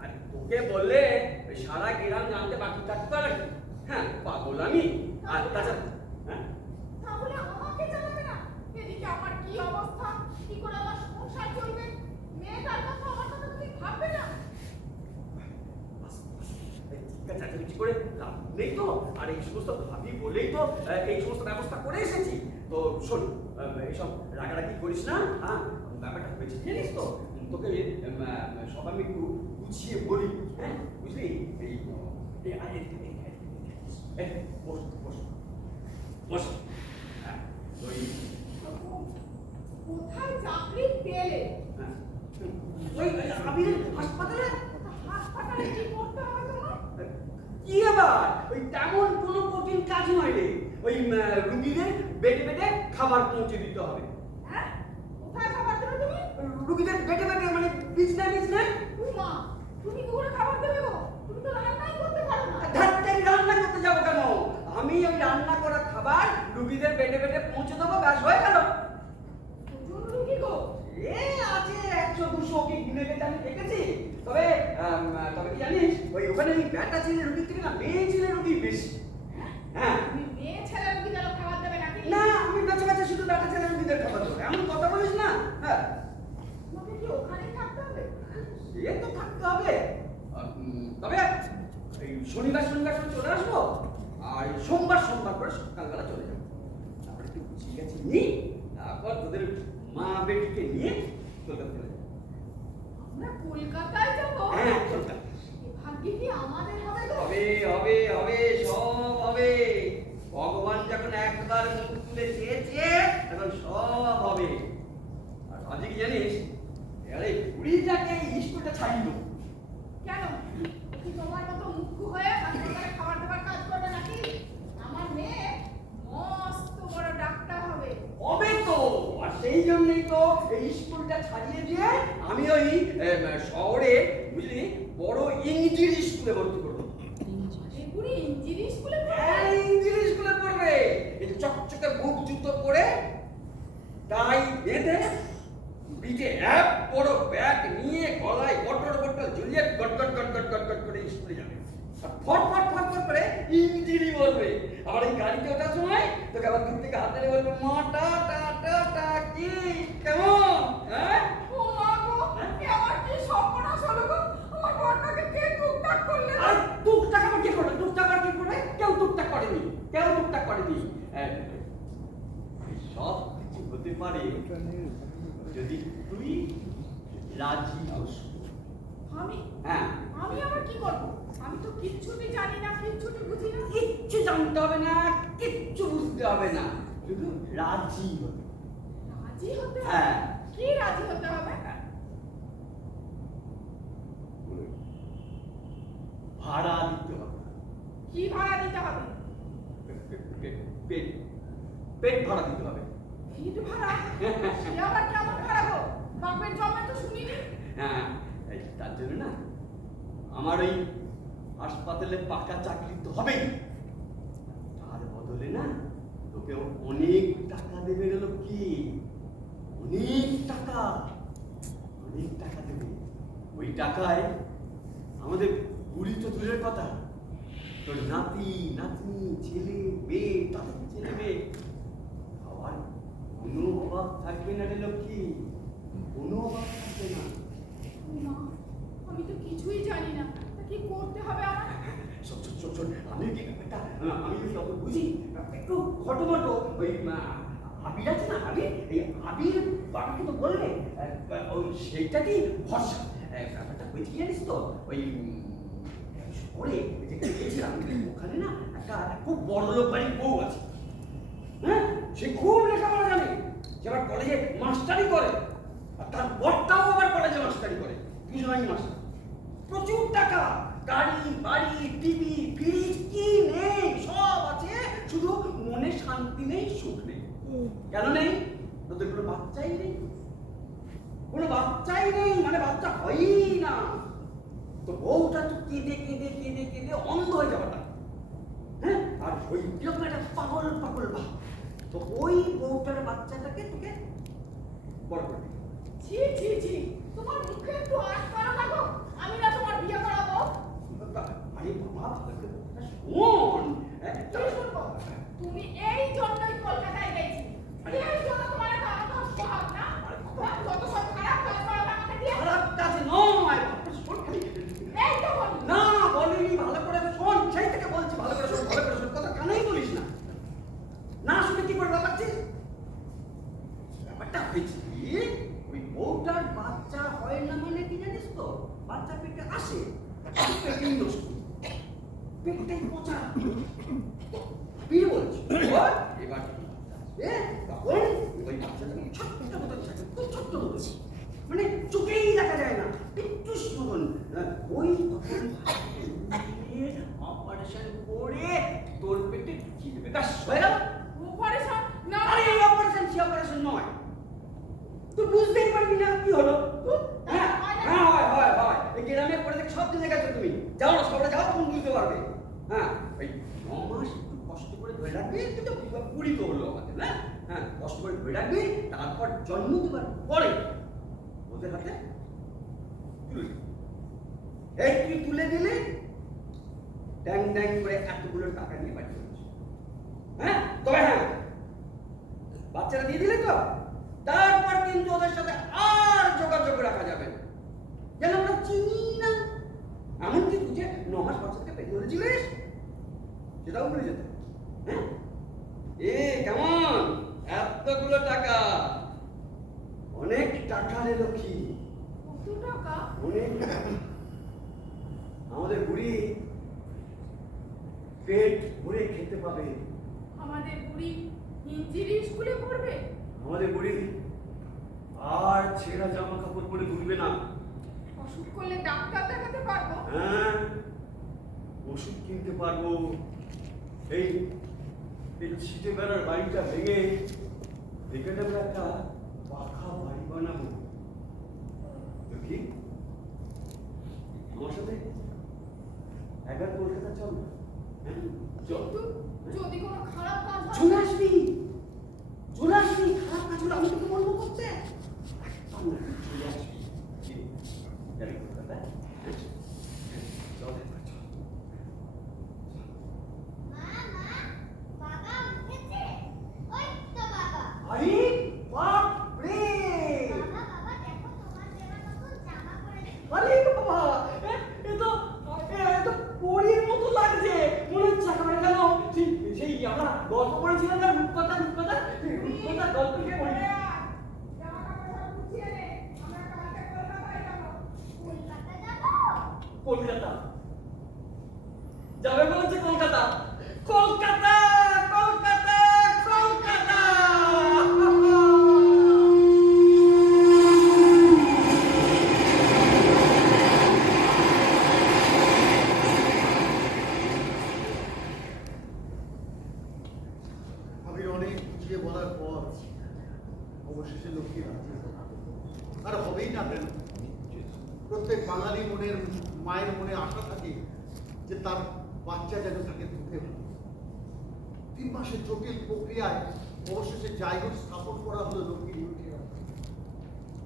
আর তোকে বললে ওই সারা গ্রাম জানতে বাকি থাকতে পারে। হ্যাঁ পাগল আমি। আর তাছাড়া হ্যাঁ তাহলে আমাকে জানাবে না? এদিকে আমার কি অবস্থা, কি করে আমার সংসার চলবে, মেয়েটার কথা আমার কথা তুমি ভাববে না? চাচামিচি করে লাভ নেই তো, আর এই সমস্ত ভাবি বলেই তো এই সমস্ত ব্যবস্থা করে এসেছি। তো শোন, এইসব রাগারাগি করিস না। হ্যাঁ ব্যাপারটা হয়েছে জানিস তো, তোকে সব আমি একটু গুছিয়ে বলি। হ্যাঁ বুঝলি, এই বস বস বস। হ্যাঁ ওই কোথায় চাকরি পেলে? ওই আবির হাসপাতালে। হাসপাতালে কি করতে হবে তোমার? কি আবার ওই তেমন কোনো কঠিন কাজ নয় রে, ওই রুগীদের বেডে বেডে খাবার পৌঁছে দিতে হবে। হ্যাঁ, কোথায় খাবার দেবে তুমি? রুগীদের বেডে বেডে মানে বিছনায় মা, তুমি কি করে খাবার দেবে গো? তুমি তো রান্নাই করতে পারো না। ধাত্তারি রান্না করতে যাবো কেন? আমি ওই রান্না করা খাবার রুগীদের বেডে বেডে পৌঁছে দেবো, ব্যাস হয়ে গেল। দুজন রুগী গো? এ আছে 100-200 কি গুনে গেছে আমি দেখেছি। তবে তবে কি জানিস, ওই ওখানে ওই ব্যাটা ছেলে রুগীর থেকে না মেয়ে ছেলে রুগী বেশি। হ্যাঁ তুমি মেয়ে ছেলে রুগীদের খাবার দেবে নাকি? না, আমি বেঁচে বেঁচে শুধু ব্যাটা ছেলে রুগীদের খাবার দেবো, এমন কথা বলিস না। হ্যাঁ তোমাকে কি ওখানেই থাকতে হবে? সে তো থাকতে হবে। তবে এই শনিবার করে চলে আসবো, আর এই সোমবার করে সকালবেলা চলে যাবো। তারপরে একটু গুছিয়ে গেছি নি, তারপর তোদের মা বেটিকে নিয়ে কলকাতা চলে যাবো। আমরা কলকাতায় যাবো? হ্যাঁ কলকাতা। ভাগ্যে কি আমাদের হবে গো? হবে সব হবে। ভগবান যখন একবার মুখ তুলে চেয়েছে তখন সব হবে। আর আজকে কি জানিস, আরে বুড়িটাকে স্কুলটা ছাড়িয়ে দেবো। কেন? কি তোমার মতো মুখ্য হয়ে হাসপাতালে খাবার দাবার কাজ করবে নাকি? আমার মেয়ে মস্ত বড় ডাক্তার হবে। হবে তো, আর সেই জন্যই তো এই স্কুলটা ছাড়িয়ে দিয়ে আমি ওই শহরে বুঝলি বড় ইঞ্জিনিয়ারিং স্কুলে ভর্তি করবো। এগুলি ইঞ্জিনিয়ারিং স্কুলে পড়বে? হ্যাঁ ইঞ্জিনিয়ারিং স্কুলে পড়বে। এই চকচকে বুট জুতো পরে, টাই বেঁধে, পিঠে এক বড় ব্যাগ নিয়ে, গলায় বটল ঝুলিয়ে গট করে স্কুলে যাবে। আর ফট করে ইঞ্জিনিয়ারিং বলবে। আবার এই গাড়িতে ওঠার সময় তোকে আবার দূর থেকে হাত ধরে বলবে মা টা টা টা টা। পারে যদি তুই রাজি হোস। আমি হ্যাঁ, আমি আবার কি করব? আমি তো কিচ্ছুটি জানি না, কিচ্ছুটি বুঝি না। কিচ্ছু জানতে হবে না, কিচ্ছু বুঝতে হবে না, শুধু রাজি হতে। রাজি হতে হবে? হ্যাঁ। কি রাজি হতে হবে? ভাড়া দিতে হবে। কি ভাড়া দিতে হবে? পেট ভাড়া দিতে হবে। ভিট ভাড়া? সে আবার কেমন ভাড়া গো? বাপের জমে তো শুনিনি। হ্যাঁ, এই তার জন্য না আমার ওই হাসপাতালে পাকা চাকরি তো হবেই, তার বদলে না তোকে অনেক টাকা দেবে রে লক্ষ্মী, অনেক টাকা, অনেক টাকা দেবে। ওই টাকায় আমাদের বুড়ি তো দূরের কথা, তোর নাতি নাতনি ছেলে মেয়ে, তাদের ছেলে মেয়ে খাওয়ার কোনো অভাব থাকবে না রে লক্ষ্মী, কোনো অভাব থাকবে না। মা, আমি তো কিছুই জানি না। তা কি করতে হবে আমার? শোন, আমি যত বুঝি একটু ঘটমটো ওই আবির আছে না, আবির, এই আবির বাবাকে তো বললে ওই সেইটাকেই ভরসা। ব্যাপারটা হয়েছে কি জানিস তো, ওই শহরে যেখানে গেছিলাম ওখানে না একটা খুব বড় লোক বাড়ির বউ আছে। হ্যাঁ, সে খুব লেখাপড়া জানে, সে আবার কলেজে মাস্টারি করে, আর তার বরটাও আবার কলেজে মাস্টারি করে, দুজনাই মাস্টার। প্রচুর টাকা, গাড়ি বাড়ি টিভি ফ্রিজ কি নেই সব আছে, শুধু মনে শান্তি নেই, সুখ নেই। কেন নেই? তোদের কোনো বাচ্চাই নেই, কোনো বাচ্চাই নেই, মানে বাচ্চা হয়ই না। তো বউটা তো কেঁদে কেঁদে কেঁদে কেঁদে অন্ধ হয়ে যাওয়াটা। হ্যাঁ, আর ওই কিরকম একটা পাগল পাগল ভাব। তো ওই বউটার বাচ্চাটাকে তোকে বড় করে দিবি। ছি ছি ছি, তোমার মুখে একটু আট করা লাগো। আমি না তোমার বিয়ে করাবো। আরে বাবা, শোন, কি শুনবো? তুমি এই জন্যই কলকাতায় গেছি, এই জন্য তোমার একটা আদর্শ ভাব না? যত সব খারাপ কাজ করা আমাকে দিয়ে। খারাপ কাজ নয়, শোন খালি। এই তো বলি। না বলিনি, ভালো করে শোন, সেই থেকে বলছি ভালো করে শোন, ভালো করে শোন, কথা কানেই বলিস না। না শুনে কি করে ব্যাপারছিস? ব্যাপারটা হয়েছে কি, ওই বউটার বাচ্চা হয় না মানে কি জানিস তো, বাচ্চা পেটে আসে, পেটেই নষ্ট, পেটটাই পচা। বীর বলছি এবার তখন ওই বাচ্চাটাকে ছোট্ট মতো খুব ছোট্ট মতো, মানে চোখেই দেখা যায় না, একটু মতন। ওই তখন অপারেশন করে তোর পেটে ঢুকিয়ে দেবে, ব্যাস হয়ে গেল। অপারেশন না? আরে এই অপারেশন সে অপারেশন নয়, তুই বুঝতেই পারবি না কি হলো। হ্যাঁ হ্যাঁ, হয় হয়, এই গ্রামে পড়ে দেখে সব দিনে গেছো তুমি, যাও না সবাই যাও, তখন বুঝতে পারবে। হ্যাঁ, ওই 9 মাস একটু কষ্ট করে ধরে রাখবি, তুই তো পুরি তো হলো আমাদের না। হ্যাঁ, কষ্ট করে ধরে রাখবি, তারপর জন্ম দেবার পরে ওদের হাতে তুলে দিবি। এই তুই তুলে দিলে ড্যাং ড্যাং করে এতগুলো টাকা নিয়ে বাড়ি চলেছে। হ্যাঁ, তবে হ্যাঁ, বাচ্চারা দিয়ে দিলে তো, তারপর কিন্তু ওদের সাথে আর যোগাযোগ রাখা যাবে না, যেন আমরা চিনি না। এমনকি তুই যে 9 মাস বাচ্চাকে পেটে ধরেছিলিস সেটাও ভুলে যেতে। হ্যাঁ, এ কেমন এতগুলো টাকা, অনেক টাকা রে লক্ষ্মী, কত টাকা? অনেক টাকা। আমাদের বুড়ি পেট ভরে খেতে পাবে, আমাদের বুড়ি ইঞ্জিরি স্কুলে পড়বে। আমাদের বুড়ি আর ছেঁড়া জামা কাপড় পরে ঘুরবে না। অসুখ করলে ডাক্তার দেখাতে পারবো। হ্যাঁ, ওষুধ কিনতে পারবো। এই ছিটে বেড়ার বাড়িটা ভেঙে এখানে আমরা একটা পাখা বাড়ি বানাবো। কি আমার সাথে একবার কলকাতা চল না? হ্যাঁ, চল। কিন্তু যদি কোনো খারাপ কাজ হয়? চলে আসবি, চলে আসবি, খারাপ কাজ হলে আমি তোকে বলবো করতে। একদম না, চলে আসবি। কি? যাবি কলকাতা? চল একবার চল। আরে বাপ রে, আরে বাবা, এ তো পরীর মতো লাগছে, মনে হচ্ছে একেবারে যেন সেই আমরা গল্প পড়েছিলাম না, রূপকথা, রূপকথা গল্পকে অবশেষে লক্ষ্মী রাজি হলো। আর হবেই না কেন? প্রত্যেক বাঙালি মনের মায়ের মনে আশা থাকে যে তার বাচ্চা যেন তাকে দুধে ভালো। 3 মাসের জটিল প্রক্রিয়ায় অবশেষে জায়গা স্থাপন করা হলো লক্ষ্মীর ইউটেরাস।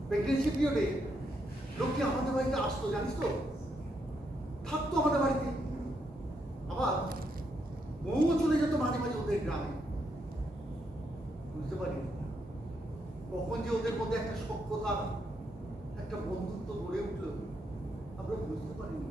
প্রেগনেন্সি পিরিয়ডে লক্ষ্মী আমাদের বাড়িতে আসতো, জানিস তো, থাকতো আমাদের বাড়িতে। আবার বউও চলে যেত মাঝে মাঝে ওদের গ্রামে। বুঝতে পারি কখন যে ওদের মধ্যে একটা সখ্যতা, একটা বন্ধুত্ব গড়ে উঠলো আমরা বুঝতে পারিনি।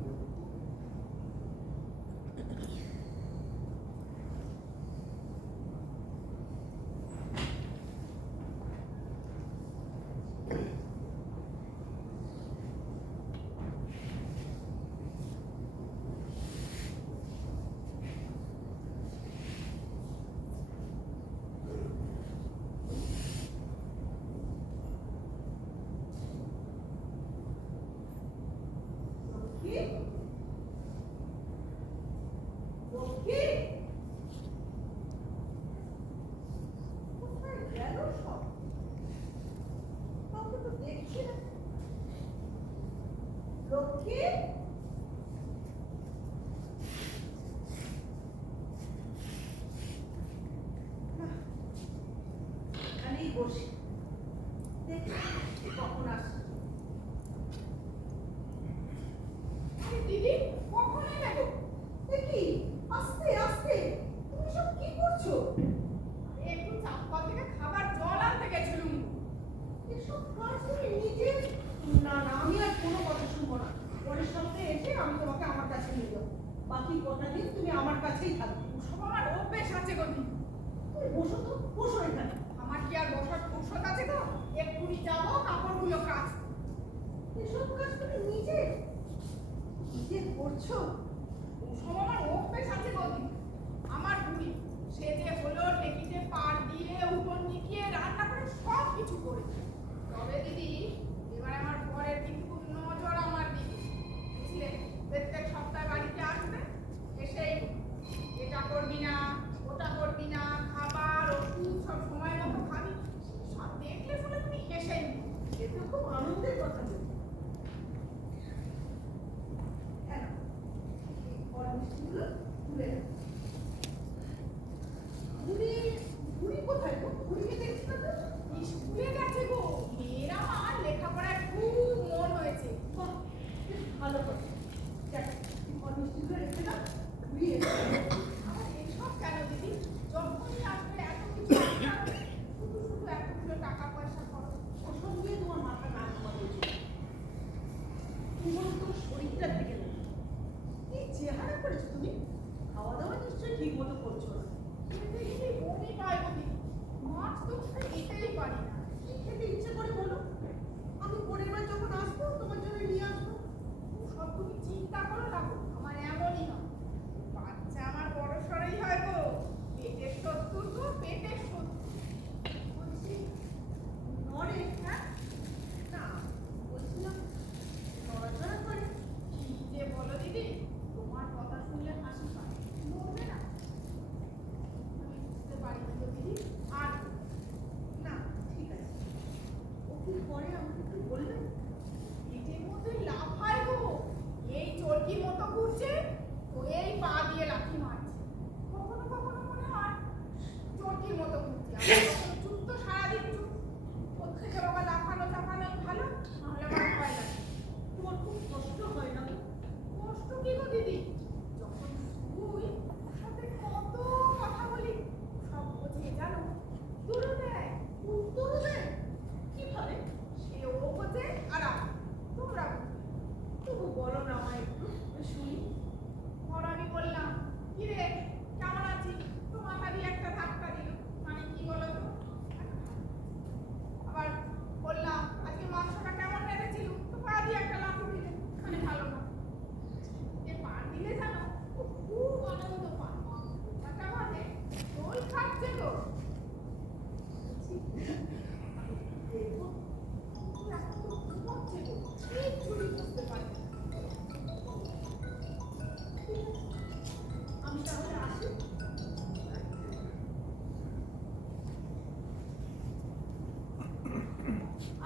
লক্ষ্মী, লক্ষ্মী, কোথায় গেল সব? কাউকে তো দেখছি না। লক্ষ্মী, না, এখানেই বসি, দেখি কখন আসে। দিদি কখন এলে গো? দেখি আস্তে আস্তে, তুমি সব কি করছো? একটু চাপকল থেকে খাবার জল আনতে গেছিলুম। এসব কাজ তুমি নিজে? না না, আমি আর কোনো কথা শুনবো না। পরের সপ্তাহে এসে আমি তোমাকে আমার কাছে নিয়ে যাবো। বাকি কটা দিন তুমি আমার কাছেই থাকবে। সব আমার অভ্যেস আছে গো দিদি। তুমি বসো তো, বসো এখানে। আমার কি আর বসার ফুরসত আছে গো? এক্ষুনি যাবো কাপড়গুলো কাচতে। এসব কাজ তুমি নিজে নিজে করছো? সব আমার অভ্যেস আছে গো দিদি। আমার বুড়ি সে যে হলো টেকিতে পার দিয়ে উঠোন নিকিয়ে রান্না করে সব কিছু করেছে। তবে দিদি এবার আমার পরের দিন খুব নজর আমার দিদি, বুঝলে? প্রত্যেক সপ্তাহে বাড়িতে আসবে, এসেই এটা করবি না, ওটা করবি না, খাবার ওষুধ সব সময় মতো খাবি, সব দেখলে বলে তুমি হেসেই নিও। এ তো খুব আনন্দের কথা বলি। হ্যাঁ, এই ফল মিষ্টিগুলো তুলে রাখো। বুড়ি, বুড়ি কোথায় গো? বুড়িকে দেখছি না তো। স্কুলে গেছে গো। মেয়েরা আমার লেখাপড়ায় খুব মন হয়েছে। বাহ, বেশ ভালো কথা। দেখ, এই ফল মিষ্টিগুলো রেখে দাও, বুড়ি এসে আমার এসব কেন দিদি? যখনই আসবে এত কিছু আনতে হবে, শুধু শুধু এতগুলো টাকা পয়সা খরচ। ওসব নিয়ে তোমার মাথা না ঘামাতে হচ্ছে। তোমার তো শরীরটা থেকে নেই। কি চেহারা করেছো তুমি? খাওয়া দাওয়া নিশ্চয়ই ঠিক মতো করছো না। খেতে গেলে বমি পায় গো দিদি। মাছ তো খেতেই পারি না। কি খেতে ইচ্ছে করে বলো? আমি পরের বার যখন আসবো তোমার জন্য নিয়ে আসবো। সব তুমি চিন্তা করো না গো, আমার এমনই হয়। বাচ্চা আমার বড় সড়ই হয় গো। পেটের শত্রু গো, পেটের শত্রু। বলছি নড়ে? হ্যাঁ? না, বলছিলাম নড়াচড়া করে। কি যে বলো দিদি, তোমার কথা শুনলে হাসি পায়। মরবে না? আমি বুঝতে পারি না গো দিদি। আর না, ঠিক আছে। ও কি করে আমাকে একটু বলবে? পেটের মধ্যে লাফায় গো। এই চরকির মতো ঘুরছে, তো এই পা দিয়ে লাথি মারছে। কখনো কখনো মনে হয় চরকির মতো ঘুরছে। আবার কখনো চুপ তো সারাদিন চুপ। ওর থেকে বাবা লাফানো চাপানোই ভালো, নাহলে আমার ভয় লাগে। তোমার খুব কষ্ট হয় না? কষ্ট কি গো দিদি? যখন শুই ওর সাথে কত কথা বলি, সব বোঝে জানো। উত্তরও দেয়। উত্তরও দেয়? কিভাবে? সে ও বোঝে আর আমি। তোমরা বুঝবে। তবু বলো না আমায় একটু, আমি শুনি। ধর আমি বললাম, কি রে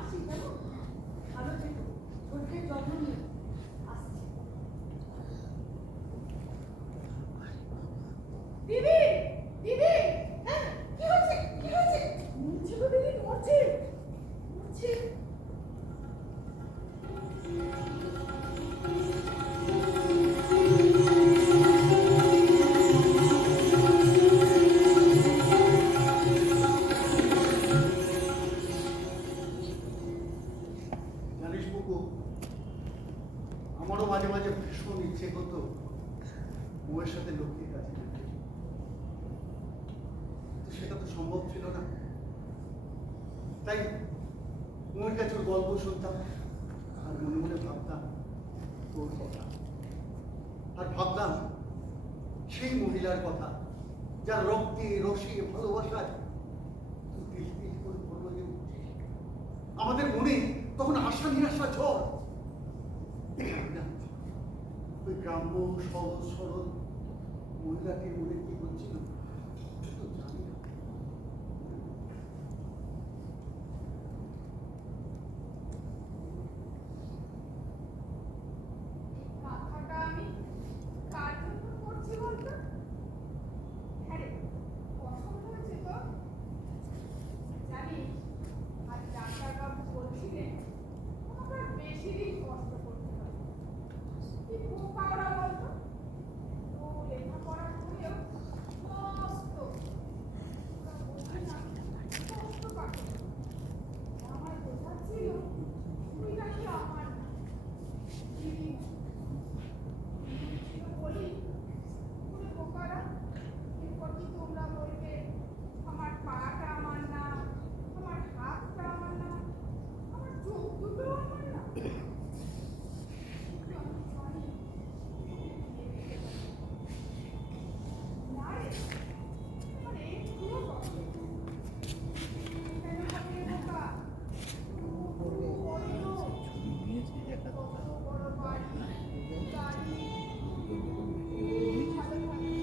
আসি কেমন? ভালো থেকো, শরীরের যত্ন নিও। আসছি। দিদি দিদি হ্যাঁ কি হয়েছে কি হয়েছে? মরছে তো দিদি, মরছে মরছে। জানিস বুকু, আমারও মাঝে মাঝে ভীষণ ইচ্ছে করতো বউয়ের সাথে লক্ষ্মীর কাছে যেতে। তো সেটা তো সম্ভব ছিল না, তাই বউয়ের কাছে ওর গল্প শুনতাম আর মনে মনে ভাবতাম তোর কথা, আর ভাবতাম সেই মহিলার কথা যার রক্তে রসে ভালোবাসায় তুই তিল তিল করে বড় হয়ে উঠছিস। আমাদের মনে তখন আশা নিরাশা ঝড়। জানি না ওই গ্রাম্য সহজ সরল মহিলাটির মনে কি হচ্ছিল শুধু জানি না। কথাটা আমি কার জন্য করছি বলতো? হ্যাঁ রে, পছন্দ হয়েছে তো? জানিস, আজ ডাক্তারবাবু বলছিলেন আমার বেশি দিন কষ্ট করতে হবে। কি বোকা ওরা বলতো? তো লেখাপড়া করেও মস্ত ওরা বোঝে না কষ্ট কাকে বলে। আমার বোঝাচ্ছিল তুই নাকি আমার না, দিদি বলি তুমি বোকারা, এরপর কি তোমরা বলবে আমার পাটা আমার না, আমার হাতটা আমার না, আমার চোখ দুটো আমার না? না রে, আমার একটুও কষ্ট নেই। কেন হবে বোকা? কত বড় লোক, কত বড় বাড়ি, গাড়ি, ভালো থাকে।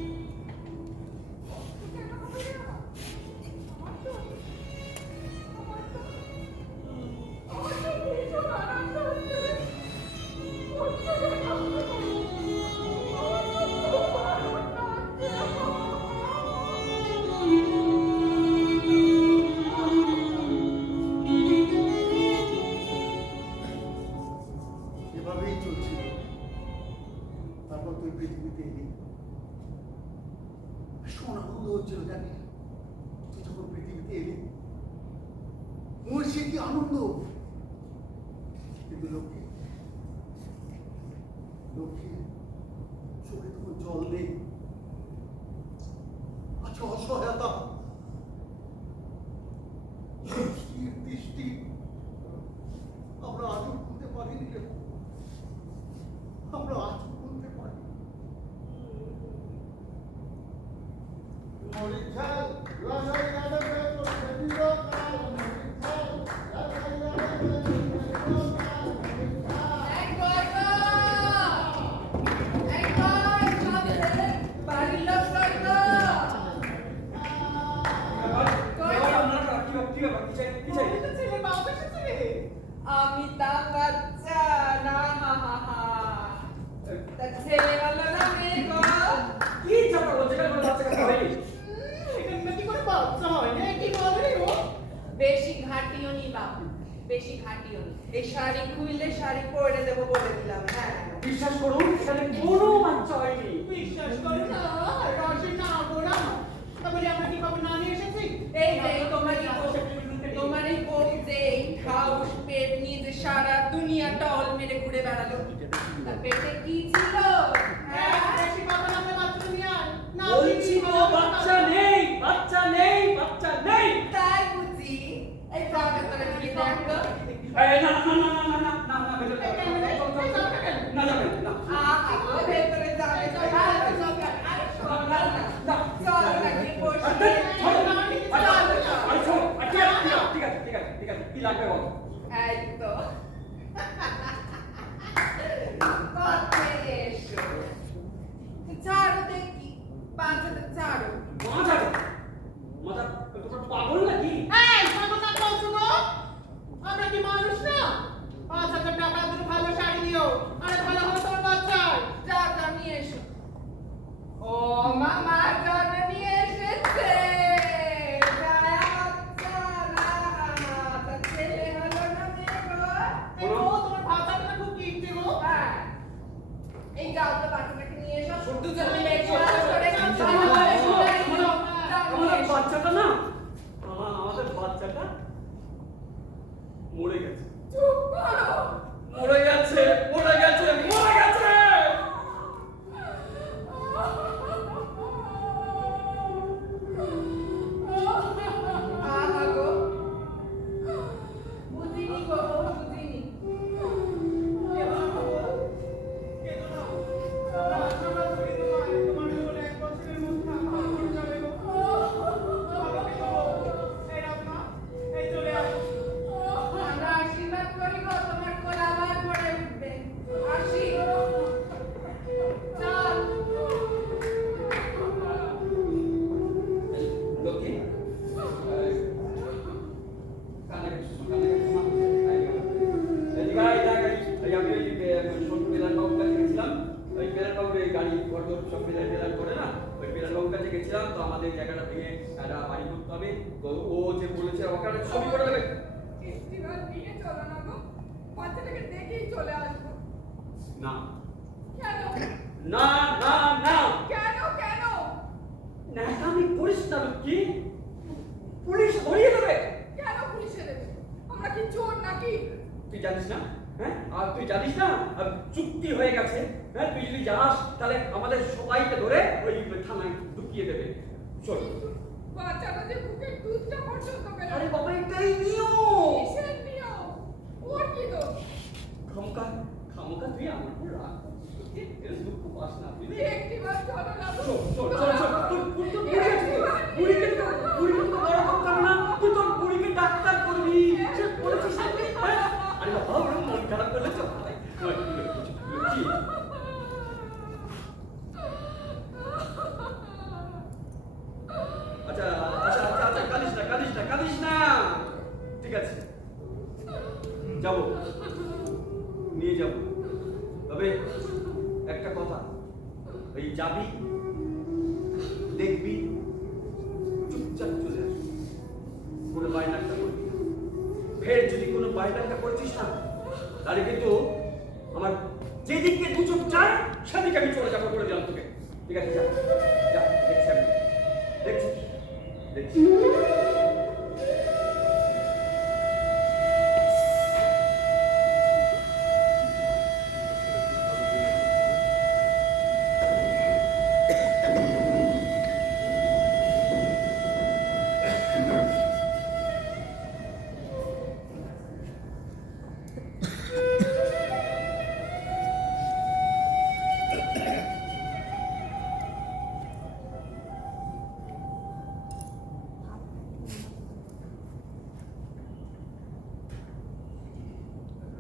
কষ্ট কেন হবে না? আমার তো ভীষণ আনন্দ হচ্ছে রে। কষ্ট কেন হবে না? আমার তো খুব আনন্দ হচ্ছে। এভাবেই চলছিল। তারপর তুই পৃথিবীতে এলি, ভীষণ আনন্দ হচ্ছিল জানিস। তুই যখন পৃথিবীতে এলি মোর সে কি আনন্দ। কিন্তু লক্ষ্মী লক্ষ্মী চোখে তখন জল নেই, আছে অসহায়তা, স্থির দৃষ্টি। আমরা আজও ভুলতে পারিনি রে, আমরা আজও ভুলতে পারি। মরিচাল লাগাই লাগাবে তো সেদিন কাল মরিচাল লাগাই লাগাবে তো সেদিন কাল মরিচাল। এই কই গো? এই কই? সব ছেলে বাড়ির লোক কই গো? কই গো? আমি তো ছেলে বাপ এসেছে। অমিতাভ বচ্চন, না হা হা হা। তা ছেলে বলো না মেয়ে গো? এখানে কি করে বাচ্চা হয় না? কি বলে গো? বেশি ঘাটিও নি বাবু, বেশি ঘাটিও নি। এই শাড়ি খুললে শাড়ি পরে দেবো বলে দিলাম। হ্যাঁ বিশ্বাস করুন এখানে কোনো বাচ্চা হয়নি। বিশ্বাস করো না, রসে না গোড়া। তারপরে আমরা কি পাবো, না নিয়ে এসেছি? এই যে তোমার এই বউ যে হাউস পেট নিয়ে যে সারা দুনিয়া টল মেরে ঘুরে বেড়ালো, তার পেটে কি ছিল? হ্যাঁ বেশি কথা না বলে বাচ্চা নিয়ে আয়। না বলছি তো বাচ্চা নেই, বাচ্চা নেই, বাচ্চা নেই। তাই বুঝি? এই ফ্রকের তলে ঢুকে দেখো। এই না না না না না না না ভেতরে না যাবেন না। আহা গো, ভেতরে যাবে তো ভালো চল। আরে শোন না, চল না গিয়ে বসি। ঠিক আছে কি লাগবে বল। এই তো করতে এসো। ছাড়ো দেখি, বাচ্চাটা ছাড়ো। মাথা তোমরা পাগল নাকি? এই পাগল না বলছো গো? আমরা কি মানুষ না? 5,000 টাকা দুটো ভালো শাড়ি দিও, আরে ভালো হবে তোমার বাচ্চার। যা যা নিয়ে এসো। ও মামা জন্য নিয়ে এসেছে। গায়া বাচ্চা না, তা ছেলে হলো না মেয়ে গো? এই গো, তোমার ভাতাটা না খুব কিপটে গো। হ্যাঁ। এই যাও তো বাচ্চাটাকে নিয়ে এসো। শুধু তুমি তুমি একটু একটু আওয়াজ করে নাও। আচ্ছা, যাও, আচ্ছা, যাও, আচ্ছা, যাও, আচ্ছা, যাও, আমাদের নিয়ে এসো। বাচ্চাটা না, আমাদের বাচ্চাটা মরে গেছে। চুপ করো। মরে গেছে, মরে গেছে, মরে গেছে। আহা গো। বুঝিনি গো, বুঝিনি। কেঁদো না গো, কেঁদো না। আমরা আশীর্বাদ করি তোমায়, তোমার জীবনে 1 বছরের মধ্যে আমার মরে যাবে গো। ভালো থেকো গো। এই রামা, এই চলে আসো। আমরা আশীর্বাদ করি গো, তোমার কোল আবার ভরে উঠবে। আসি। চল। লক্ষ্মী, আমাদের জায়গাটা ভেঙে একটা বাড়ি করতে হবে। তো ও যে বলেছে ওকে একটা ছবি করে দেবে। এবার নিয়ে চলো না গো। বাচ্চাটাকে দেখেই চলে আসবো। না কেন? না না না, কেন কেন? ন্যাকামি করিস না লক্ষ্মী, পুলিশ ধরিয়ে দেবে। কেন পুলিশে দেবে? আমরা কি চোর নাকি? তুই জানিস না? হ্যাঁ, আর তুই জানিস না চুক্তি হয়ে গেছে। হ্যাঁ, তুই যদি যাস তাহলে আমাদের সবাইকে ধরে ওই থানায় ঢুকিয়ে দেবে। চল। বাচ্চাটা যে বুকের দুধটা পর্যন্ত পেল। আরে বাবা, এটাই নিয়ম। কিসের নিয়ম? ওর কি দোষ? খামকা খামকা তুই আমার উপর রাগ করছিস। এর দুঃখ পাস না তুই। একটিবার চলো না গো। চল চল চল চল। তোর বুড়ি আছে, বুড়িকে তো বড় করতাম না, তুই তোর বুড়িকে ডাক্তার করবি। সে বলেছিস না তুই? হ্যাঁ? আরে বাবা, ওর মন খারাপ করলে চল। কি? আচ্ছা আচ্ছা আচ্ছা আচ্ছা, কাঁদিস না কাঁদিস না কাঁদিস না। ঠিক আছে, যাবো, নিয়ে যাবো। তবে একটা কথা, ওই যাবি, দেখবি, চুপচাপ চলে আসবি, কোনো বাইনাটা করবি না। ফের যদি কোনো বাইনাটা করছিস না, তাহলে কিন্তু আমার যেদিকে দু চোখ চায় সেদিকে আমি চলে যাবো করে দিলাম তোকে। ঠিক আছে, যা যা, দেখছি আমি, দেখছি দেখছি।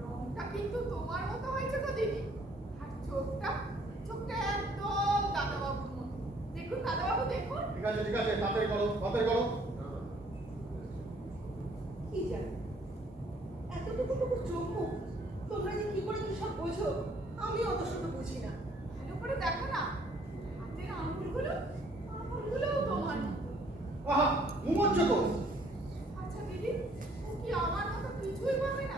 রংটা কিন্তু তোমার মতো হয়েছে গো দিদি। আর চোখটা একদম দাদাবাবুর মতো। দেখুন দাদাবাবু, দেখুন। ঠিক আছে ঠিক আছে, তাড়াতাড়ি করো তাড়াতাড়ি করো। কি জানি, এতটুকু চোখ মুখ, তোমরা যে কি করে কি সব বোঝো, আমি অত শত বুঝি না। ভালো করে দেখো না, হাতের আঙুলগুলোও তোমার মতো। আহা, ঘুমোচ্ছ তো? আচ্ছা দিদি, ও কি আমার মতো কিছুই পাবে না?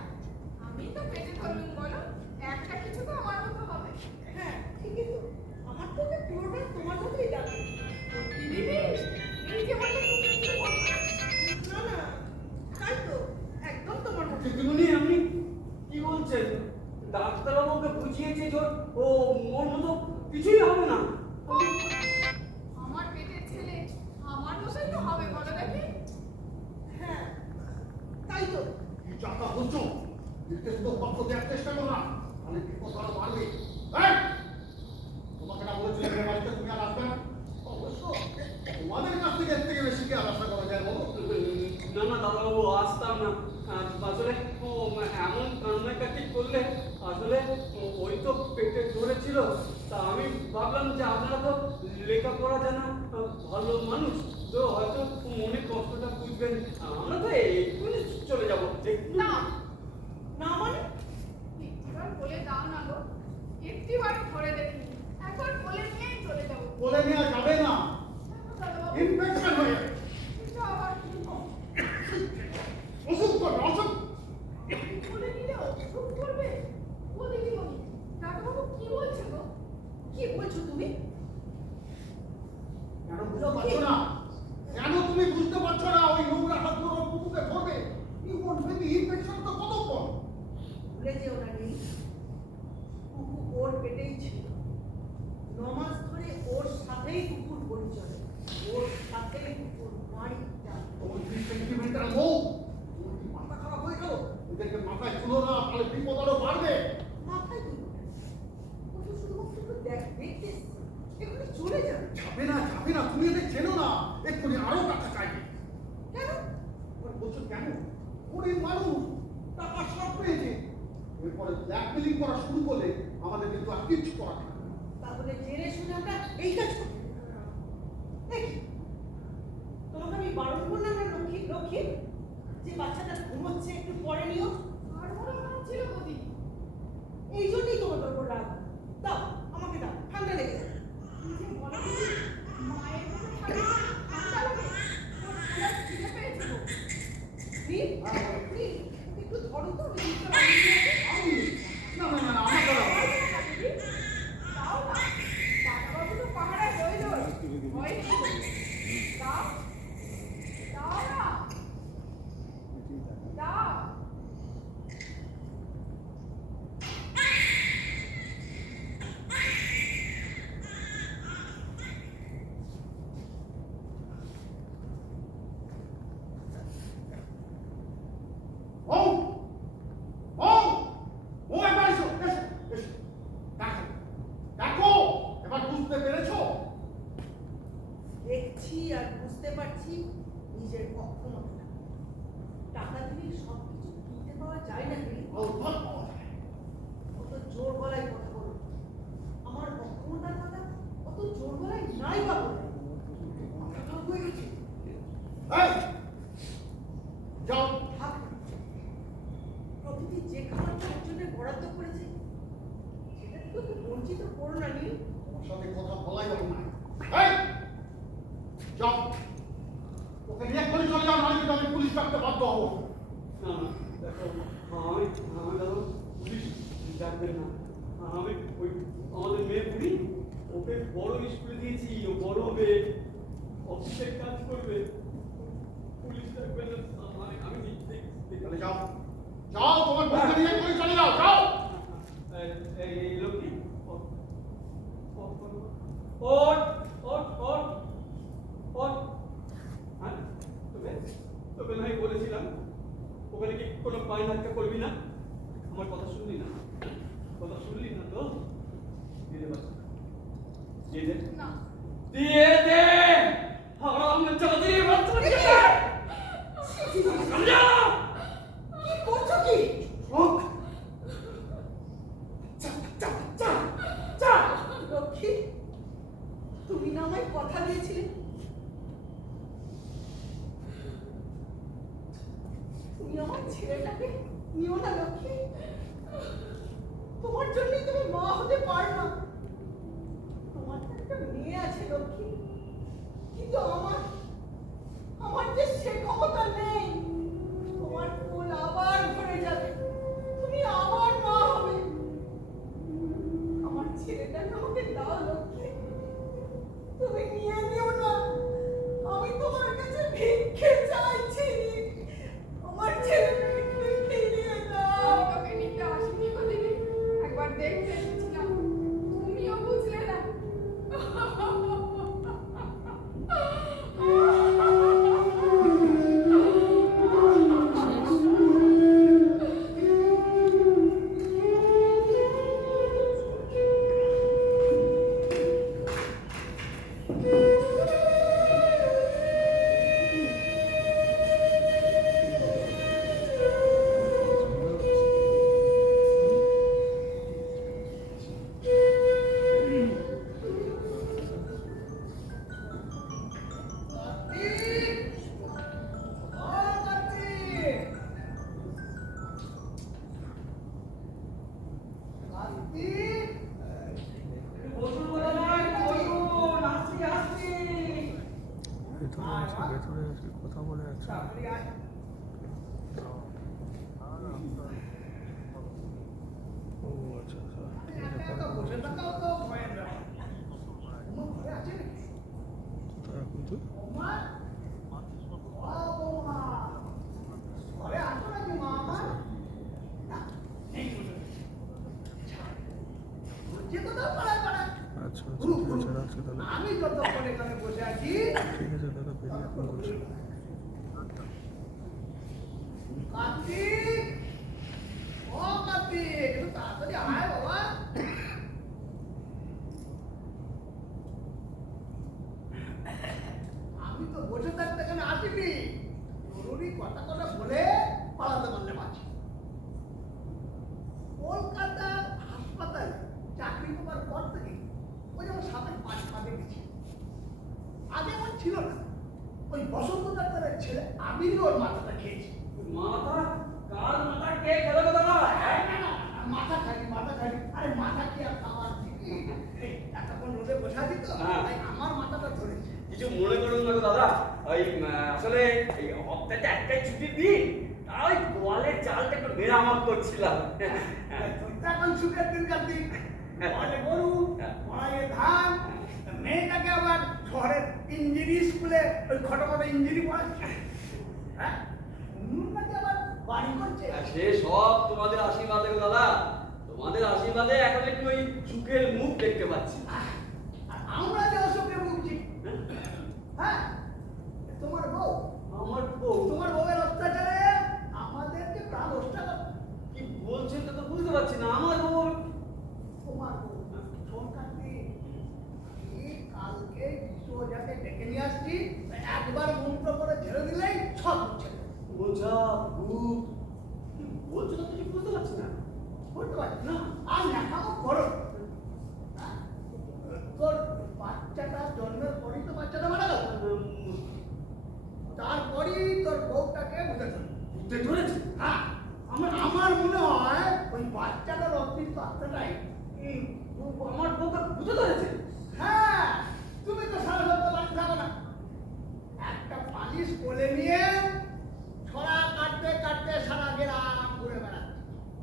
আমি তো পেটে ধরলুম বলো, একটা কিছু তো আমার মতো হবে। হ্যাঁ ঠিকই তো, আমার তো পুরোটা তোমার মতোই লাগে। দিদি, এই যে বললে তুমি কিছু বলছো না। না না, তাই তো, একদম তোমার মতো। দিদিমণি, আপনি কি বলছেন? ডাক্তারবাবুকে বুঝিয়েছে যে ও ওর মতো কিছুই হবে না। আমার পেটের ছেলে আমার মতোই তো হবে বলো দেখি। হ্যাঁ তাই তো। কি চাকা বলছো? দেখতে শুধু পক্ষ দেওয়ার চেষ্টা করো না, অনেক বিপদ আরো বাড়বে। হ্যাঁ, তোমাকে না বলেছিলাম এ বাড়িতে তুমি আর আসবে না? অবশ্য তোমাদের কাছ থেকে এর থেকে বেশি কি আর আশা করা যায় বলো? না না দাদাবাবু, আসতাম না। আসলে ও এমন কান্নাকাটি করলে আসলে ওই তো পেটে ধরেছিল। তা আমি ভাবলাম যে আপনারা তো লেখাপড়া জানা ভালো মানুষ, তো হয়তো মনে কষ্টটা বুঝবেন। আমরা তো এক্ষুনি চলে যাবো। না, করবে? ও দিদিমণি, ডাক্তারবাবু কি বলছে গো? কি বলছো তুমি? কেন বুঝতে পারছো না? কেন তুমি বুঝতে পারছো না? ওই নোংরা হাতগুলো ওর বুকুকে ধরবে। ইউ ওন্ট বেবি ইনফেকশন তো কতক্ষণ? ভুলে যেও না নীল, কুকুর ওর পেটেই ছিল। 9 মাস ধরে ওর সাথেই কুকুর পরিচয়, ওর সাথেই কুকুর মারিটা। তোমার 3 সেন্টিমিটার মুখ, তোমার কি মাথা খারাপ হয়ে গেল? এদেরকে মাথায় তুলো না, তাহলে বিপদ আরো বাড়বে। মাথায় তুলো না, ও তো শুধুমাত্র একটু দেখতে এসছে, এক্ষুনি চলে যাবে। যাবে না, তুমি এদের চেনো না, এক্ষুনি আরো টাকা চাইবে। কেন? ওর বলছো কেন? গরিব মানুষ, টাকা সব পেয়েছে, এরপরে ব্ল্যাকমেলিং করা শুরু করলে আমাদের কিন্তু আর কিচ্ছু করা থাকবে না। তাহলে জেনে শুনে আমরা এই কাজ করি। দেখি, তোমাকে আমি বারণ করলাম না লক্ষ্মী, লক্ষ্মী, যে বাচ্চাটা ঘুমোচ্ছে একটু পরে নিও। আর বড় খারাপ ছিল গো দিদি। এই জন্যই তোমাদের উপর রাগ। দাও, আমাকে দাও, ঠান্ডা লেগে যাবে। কি যে বলো দিদি, মায়ের মুখে থাকলে ঠান্ডা লাগে। ওর ঠান্ডা খিদে পেয়েছে গো। নীল, নীল, একটু ধরো তো, আমি দুধটা বানিয়ে দিয়ে আসি। না, আমার দ্বারা হবে না। পারবে না দিদি? দাও না, ডাক্তারবাবু তো পাহারায় রইলই। ভয় নেই গো। দাও, দাও না, দাও। ও একবার এসো, এসো। দেখো, এবার বুঝতে পেরেছো? দেখছি আর বুঝতে পারছি নিজের অক্ষমতা। টাকা দিয়ে সব কিছু কিনতে পাওয়া যায় না নীল। অদ্ভুত পাওয়া যায়। অত জোর গলায় কথা বলো। আমার অক্ষমতার কথা অত জোর গলায় নাই বা বলে। মাথা খারাপ হয়ে গেছে। এই, যাও। থাক না। প্রকৃতি যে খাবারটা ওর জন্য বরাদ্দ করেছে সেটা থেকে ওকে বঞ্চিত করো না নীল। তোমার সাথে কথা বলাই হবে না। এই, যাও। ওকে নিয়ে এক্ষুনি চলে যাও, নাহলে কিন্তু আমি পুলিশ ডাকতে বাধ্য হবো। না না, দেখো, আমি দাদা পুলিশ ডাকবেন না। আমি ওই আমাদের মেয়ে বুড়ি, ওকে বড় স্কুলে দিয়েছি, ও বড় হবে, অফিসে কাজ করবে। পুলিশ ডাকবেন না, আমি তাহলে যাও, তোমার বউকে নিয়ে এক্ষুনি চলে যাও, যাও। এই লোকটি তোকে নয় বলেছিলাম ওখানে কি কোনো পায়ে ধাক্কা করবি না, আমার কথা শুনলি না, কথা শুনলি না তো? দিয়ে দে বাচ্চা, দিয়ে দে, না, দিয়ে দে, হারাম চৌধুরী বাচ্চা দিয়ে দে। কি করছো কি? লক্ষ্মী, তুমি না আমায় কথা দিয়েছিলে তুমি আমার ছেলেটাকে নিও না লক্ষ্মী। তোমার জন্যই তুমি মা হতে পারো না। তোমার তো একটা মেয়ে আছে লক্ষ্মী, কিন্তু আমার যে সে ক্ষমতা নেই। তোমার কোল আবার ভরে যাবে, তুমি আবার মা হবে। আমার ছেলেটাকে আমাকে দাও লক্ষ্মী, তুমি নিয়ে নিও না। আমি তোমার কাছে ভিক্ষে চাইছি, আমার ছেলেটাকে তুমি ফিরিয়ে দাও। আমি তোকে নিতে আসিনি গো দিদি, একবার দেখতে এসেছিলাম, তুমিও বুঝলে না। আমি যতক্ষণ এখানে বসে আছি কার্তিক, ও কার্তিক, একটু তাড়াতাড়ি আয় বাবা। আমি তো বসে থাকতে এখানে আসিনি, জরুরি কথা কথা বলে পালাতে পারলে বাঁচি। কলকাতার হাসপাতালে চাকরি পাওয়ার পর থেকে ওই যেমন সাপের পাঁচ পাতে গেছি। আগে আমার ছিল না, ওই বসন্ত ডাক্তারের ছেলে আমিরই ওর মাথাটা খেয়েছি। মাথা কার মাথা কে খেলো গো দাদা? মাথা খাইনি, মাথা খাইনি। আরে মাথা কি আর খাওয়ার জিনিস? এই এতক্ষণ রোদে বসে আছি তো, তাই আমার মাথাটা ধরেছে। কিছু মনে করুন না গো দাদা, ওই আসলে এই হপ্তাতে একটাই ছুটির দিন, ওই গোয়ালের চালটা একটু মেরামত করছিলাম। তুই এখন সুখের দিন কাটতি, ঘরে গরু, ঘরে ধান, মেয়েটাকে আবার শহরের ইঞ্জিনি স্কুলে ওই খটোখটো ইঞ্জিনি পড়াচ্ছে। হ্যাঁ, নাকি আবার বাড়ি করছে। সে সব তোমাদের আশীর্বাদে গো দাদা, তোমাদের আশীর্বাদে এখন একটু ওই সুখের মুখ দেখতে পাচ্ছি। আর আমরা যে অসুখে ভুগছি, হ্যাঁ, তোমার বউ, আমার বউ তোমার বউয়ের অত্যাচারে আমাদেরকে প্রাণ হত্যা করে। কি বলছেন তা তো বুঝতে পারছি না। আমার বউ, তোমার বউ সরকার দিয়ে কালকে বিশ্বজাকে ডেকে নিয়ে আসছি, একবার মন্ত্র করে ছেড়ে দিলেই সব হচ্ছে। বোঝা ভূত, কি বলছো তো কিছু বুঝতে পারছি না। বলতে পারছি না, আর লেখাও করো। হ্যাঁ? তোর বাচ্চাটা জন্মের পরই তো বাচ্চাটা মারা গেল, তারপরই তোর বউটাকে বুঝে ধরে। বুঝতে ধরেছে? হ্যাঁ, আমার মনে হয় ওই বাচ্চাটার অস্তিত্ব আত্মাটাই। আমার বউকে বুঝতে ধরেছে? হ্যাঁ, তুমি তো সারা সপ্তাহ বাড়ি থাকো না, একটা পালিশ কোলে নিয়ে ছড়া কাটতে কাটতে সারা গ্রাম ঘুরে বেড়াচ্ছে।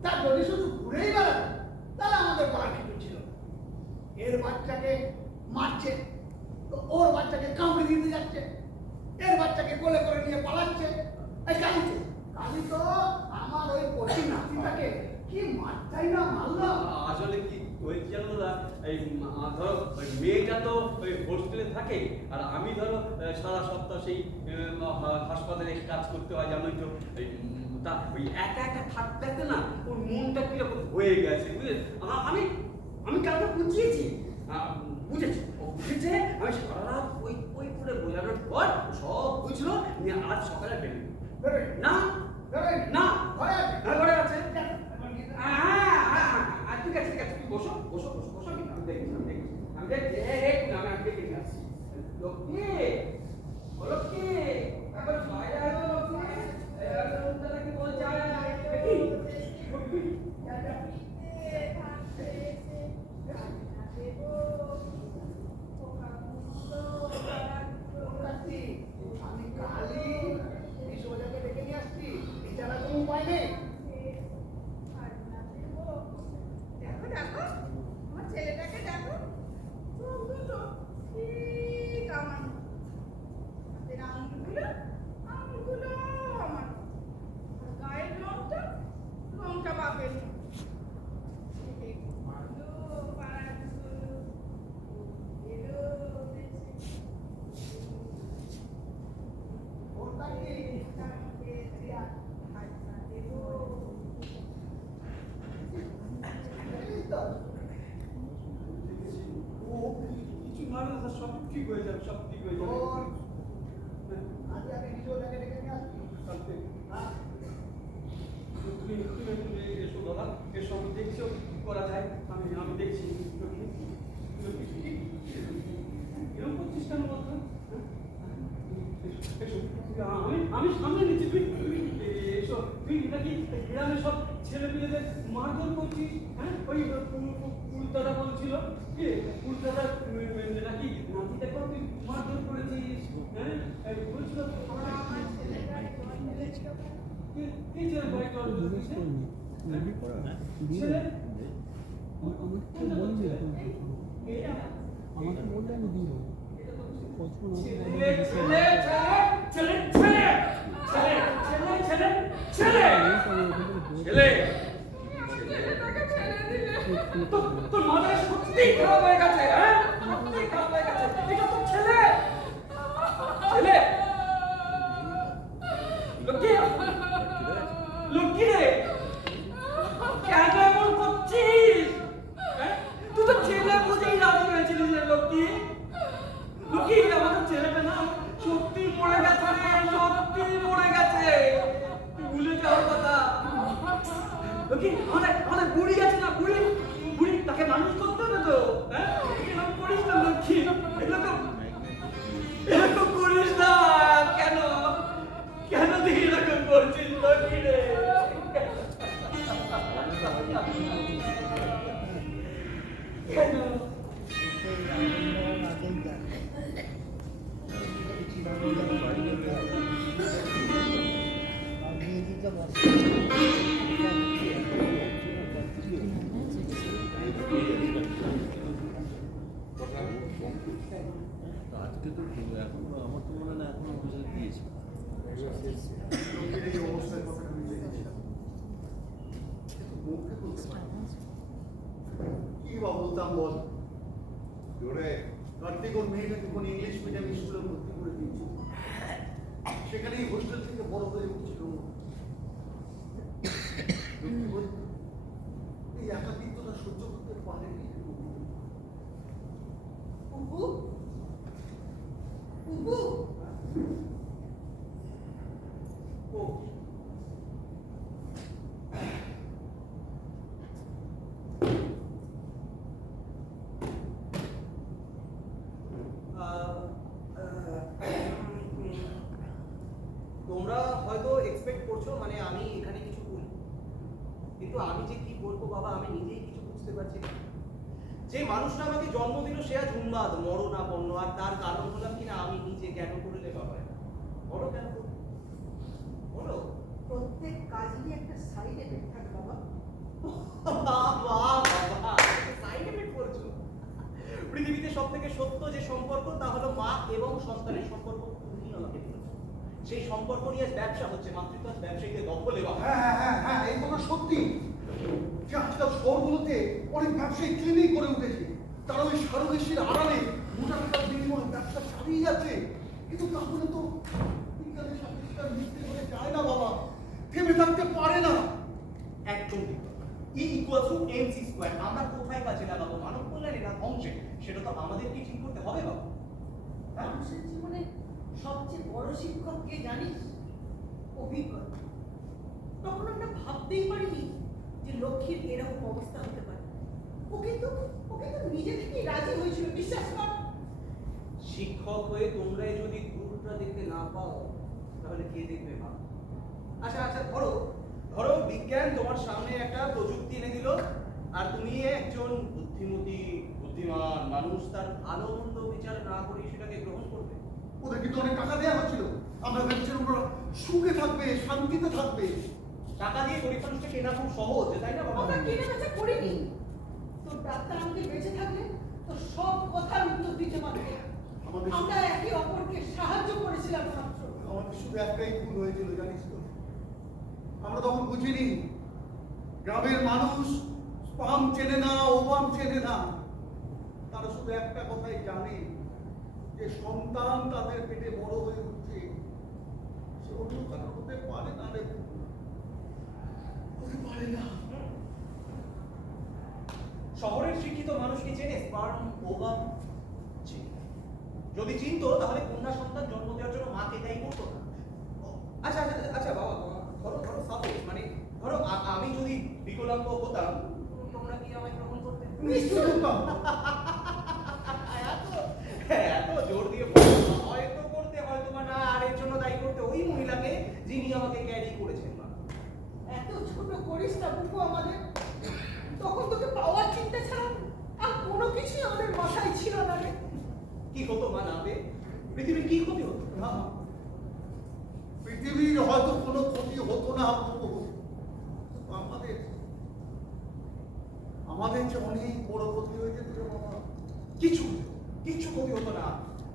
তা যদি শুধু ঘুরেই বেড়াতো তাহলে আমাদের বলার কিছু ছিল না। এর বাচ্চাকে মারছে, তো ওর বাচ্চাকে কামড়ে দিতে যাচ্ছে, এর বাচ্চাকে কোলে করে নিয়ে পালাচ্ছে। এই কালিতে কালি তো আমার ওই কচি নাতিটাকে কি মারতাই না মারলো। আসলে কি হয়েছে জানো দাদা, এই ধরো ওই মেয়েটা তো ওই হোস্টেলে থাকে, আর আমি ধরো সারা সপ্তাহ সেই হাসপাতালে কাজ করতে হয়, জানোই তো। তা ওই একা একা থাকতে থাকতে না ওর মনটা কিরকম হয়ে গেছে, বুঝলে। আমি আমি কাউকে বুঝিয়েছি, বুঝেছি, ও বুঝেছে। আমি সারা রাত ওই ওই করে বোঝানোর পর সব বুঝলো, নিয়ে আজ সকালে বেরিয়ে না না ঘরে আছে। ঠিক আছে ঠিক আছে, তুমি বসো বসো বসো বসো, আমি দেখছি আমি দেখছি আমি দেখছি আমি দেখে নিয়ে আসছি। লক্ষ্মী, ও লক্ষ্মী, এখন বাইরে আসো লক্ষ্মী, রুমটা কি বলছে? আমি কালি বিশ্বজাকে ডেকে নিয়ে আসছি, এছাড়া কোনো উপায় নেই। দেখো দেখো, আমার ছেলেটাকে দেখো, চোখ দুটো ঠিক আমার মতো। হাতের আঙুলগুলো আমার, আর গায়ের রংটা বাপের মতো। ওটা কি? এই তো। ও কিছু না না, সব ঠিক হয়ে যাবে, সব ঠিক হয়ে যাবে। ওর আজ আমি বিশ্বজাকে ডেকে নিয়ে আসছি। হ্যাঁ, তুমি এসো দাদা, এসো, আমি দেখছি কি করা যায়। আমি দেখছি। এরকম করছিস কেন বলতো? আমি সামনে নিচ্ছি, তুই এসো। তুই নাকি গ্রামে সব ছেলে মেয়েদের মারধর করছিস? হ্যাঁ, ওই পুরুদাদা বলছিল কি পুরুদাদা নাকি নাতিটাকে তুই মারধর করেছিস। হ্যাঁ, বলছিল আমার ছেলেটার কি ছেলে বাইক চালাচ্ছে? ছেলে আমাকে বললে আমি দিব তোর মাথায় সত্যি খারাপ হয়ে গেছে। হ্যাঁ, সত্যি খারাপ হয়ে গেছে। লক্ষ্মী রে, কেন এমন করছিস? হ্যাঁ? তুই তো ছেলে বুঝেই রাজি হয়েছিলিস রে লক্ষ্মী। লক্ষ্মী, আমাদের ছেলেটা না সত্যি মরে গেছে রে, সত্যি মরে গেছে। তুই ভুলে যাওয়ার কথা। লক্ষ্মী, আমাদের বুড়ি আছে না, বুড়ি বুড়ি তাকে মানুষ করতে হবে তো। হ্যাঁ, এরকম করিস না লক্ষ্মী, এরকম করিস না। কেন কেন তুই এরকম করছিস লক্ষ্মী রে? কেন? আজকে তো এখনো আমার তো মনে হয় না এখনো অফিসে দিয়েছে। লোকের এই অবস্থার কথা আমি জেনেছিলাম, কিন্তু মুখে বলতে পারি না। কি বা বলতাম বল? কার্তিক ওর মেয়েটাকে কোন ইংলিশ মিডিয়াম স্কুলে ভর্তি করে দিয়েছিল, সেখানেই হোস্টেল থেকে বড় হয়ে উঠছিল। লক্ষ্মী বলতো, এই একাকিত্বটা সহ্য করতে পারেনি। উবু উবু ও তোমরা হয়তো এক্সপেক্ট করছো মানে আমি এখানে কিছু বলি, কিন্তু আমি যে কি বলবো বাবা আমি নিজেই কিছু বুঝতে পারছি না। যে মানুষটা আমাকে জন্ম দিল সে আজ উন্মাদ মরণাপন্ন, আর তার কারণ হলাম কিনা আমি নিজে। কেন করলে বাবা এটা বলো, কেন করলে বলো? প্রত্যেক কাজেরই একটা সাইড এফেক্ট থাকে বাবা। সাইড এফেক্ট বলছো? পৃথিবীতে সব থেকে সত্য যে সম্পর্ক তা হলো মা এবং সন্তানের সম্পর্ক। তুমি আমাকে বলেছো সেই সম্পর্ক নিয়ে আজ ব্যবসা হচ্ছে, মাতৃত্ব আজ ব্যবসায়ীদের দখলে বাবা। হ্যাঁ, এই কথা সত্যি যে আজকাল শহরগুলোতে অনেক ব্যবসায়ী ক্লিনিক করে উঠেছে, তারা ওই সারবেশির আড়ালে মোটা টাকার বিনিময়ে ব্যবসা চালিয়ে যাচ্ছে। কিন্তু তাহলে তো বিজ্ঞানের সাথে সেটা মিশতে হয়ে যায় না বাবা, থেমে থাকতে পারে না। একদম ঠিক কথা। E equals to mc square. আমরা কোথায় কাজে লাগাবো, মানব কল্যাণে না ধ্বংসে, সেটা তো আমাদেরকে ঠিক করতে হবে বাবা। মানুষের জীবনে সবচেয়ে বড় শিক্ষক কে জানিস? অভিজ্ঞতা। তখন আমরা ভাবতেই পারিনি যে লক্ষ্মীর এরকম অবস্থা হতে পারে। ও কিন্তু নিজে থেকেই রাজি হয়েছিল, বিশ্বাস কর। শিক্ষক হয়ে তোমরাই যদি দূরটা দেখতে না পাও তাহলে কে দেখবে মা? আচ্ছা ধরো বিজ্ঞান তোমার সামনে একটা প্রযুক্তি এনে দিল, আর তুমি একজন বুদ্ধিমান মানুষ তার ভালো মন্দ বিচার না করে সেটাকে গ্রহণ করবে। ওদের কিন্তু অনেক টাকা দেওয়া হচ্ছিল, আমরা ভেবেছিলাম ওরা সুখে থাকবে, শান্তিতে থাকবে। টাকা দিয়ে গরিব মানুষকে কেনা খুব সহজ, তাই না বাবা? আমরা কেনা বেচা করিনি। তোর ডাক্তার আমাকে বেঁচে থাকলে তো সব কথার উত্তর দিতে পারবে। আমরা একে অপরকে সাহায্য করেছিলাম মাত্র। আমাদের শুধু একটাই ভুল হয়েছিল জানিস তো, আমরা তখন বুঝিনি গ্রামের মানুষ স্পাম চেনে না, ওভাম চেনে না। তারা শুধু একটা কথাই জানে যে সন্তান তাদের পেটে বড় হয়ে উঠছে, সে অন্য কারণ হতে পারে না রে, হতে পারে না। শহরের শিক্ষিত মানুষ কি চেনে স্পার্ম ওভাম? যদি চিনতো তাহলে কন্যা সন্তান জন্ম দেওয়ার জন্য মাকে দায়ী করতো না। আচ্ছা বাবা, ধরো সাপোজ মানে ধরো আমি যদি বিকলাঙ্গ হতাম, তোমরা কি আমায় গ্রহণ করতে? নিশ্চয়ই করতাম। এত জোর দিয়ে হয়তো করতে, হয়তো বা না, আর এর জন্য দায়ী করতে ওই মহিলাকে যিনি আমাকে ক্যারি করেছেন মা। এত ছোট করিস না বুকু আমাদের। তখন তোকে পাওয়ার চিন্তা ছাড়া আর কোনো কিছুই আমাদের মাথায় ছিল না রে। কি হতো মা না পেয়ে? পৃথিবীর কি ক্ষতি হতো? না, পৃথিবীর হয়তো কোনো ক্ষতি হতো না, আমাদের যে অনেক বড় ক্ষতি হয়ে যেত রে বাবা। কিচ্ছু ক্ষতি হতো না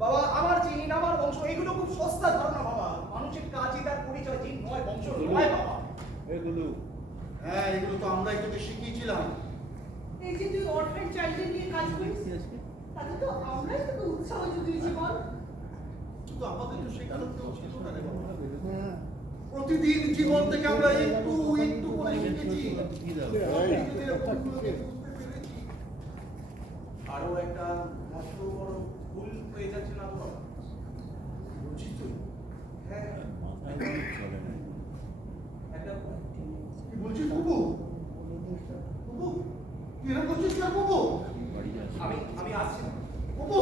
বাবা। আমার জিন, আমার বংশ, এগুলো খুব সস্তা ধারণা বাবা। মানুষের কাজই তার পরিচয়, জিন নয়, বংশ নয় বাবা। হ্যাঁ, এগুলো তো আমরাই তোকে শিখিয়েছিলাম। এই যে তুই অরফ্যান চাইল্ডদের নিয়ে কাজ করিস, তাতে তো আমরাই তোকে উৎসাহ জুগিয়েছি বল। কিন্তু আমাদের তো শেখানোর কেউ ছিল না রে বাবা। প্রতিদিন জীবন থেকে আমরা একটু একটু করে শিখেছি, কি দাও? ধীরে ভুলগুলোকে বুঝতে পেরেছি। আরো একটা মস্ত বড় ভুল হয়ে যাচ্ছে না তো বাবা? বলছিস তুই? হ্যাঁ, মাথায় কিছু চলে না। একটা কি বলছিস বুবু? বুবু কি এরকম করছিস কেন বুবু? বাড়ি যাচ্ছি। আমি আসছি না। বুবু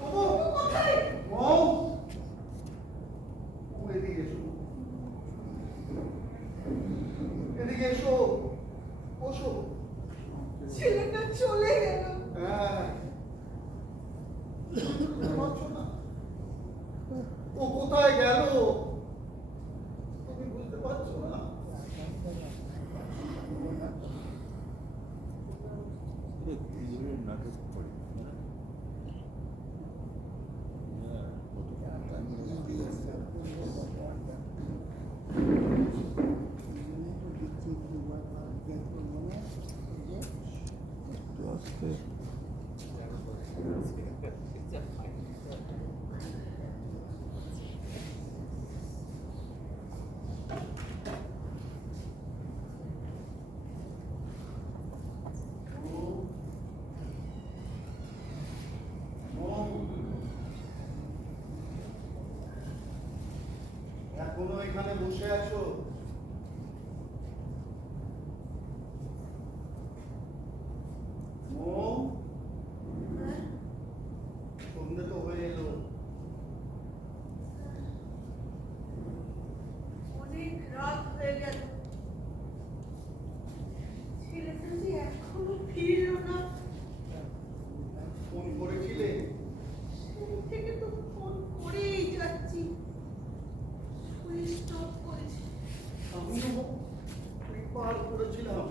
বুবু কোথায়? ও এদিকে এসো, এদিকে এসো, বসো। ছেলেটা চলে গেল। হ্যাঁ, বুঝতে পারছো না? ও কোথায় গেল তুমি বুঝতে পারছো না? পুরো ঘুরে নাটক করে। হ্যাঁ, এখনো এখানে বসে আছো? সন্ধ্যে তো হয়ে এলো। অনেক রাত হয়ে গেল, ছেলেটা যে এখনো ফিরল না। ফোন করেছিলে? সেই থেকে তো ফোন করেই যাচ্ছি, সুইচ অফ করেছি। আমিও অনেকবার করেছিলাম,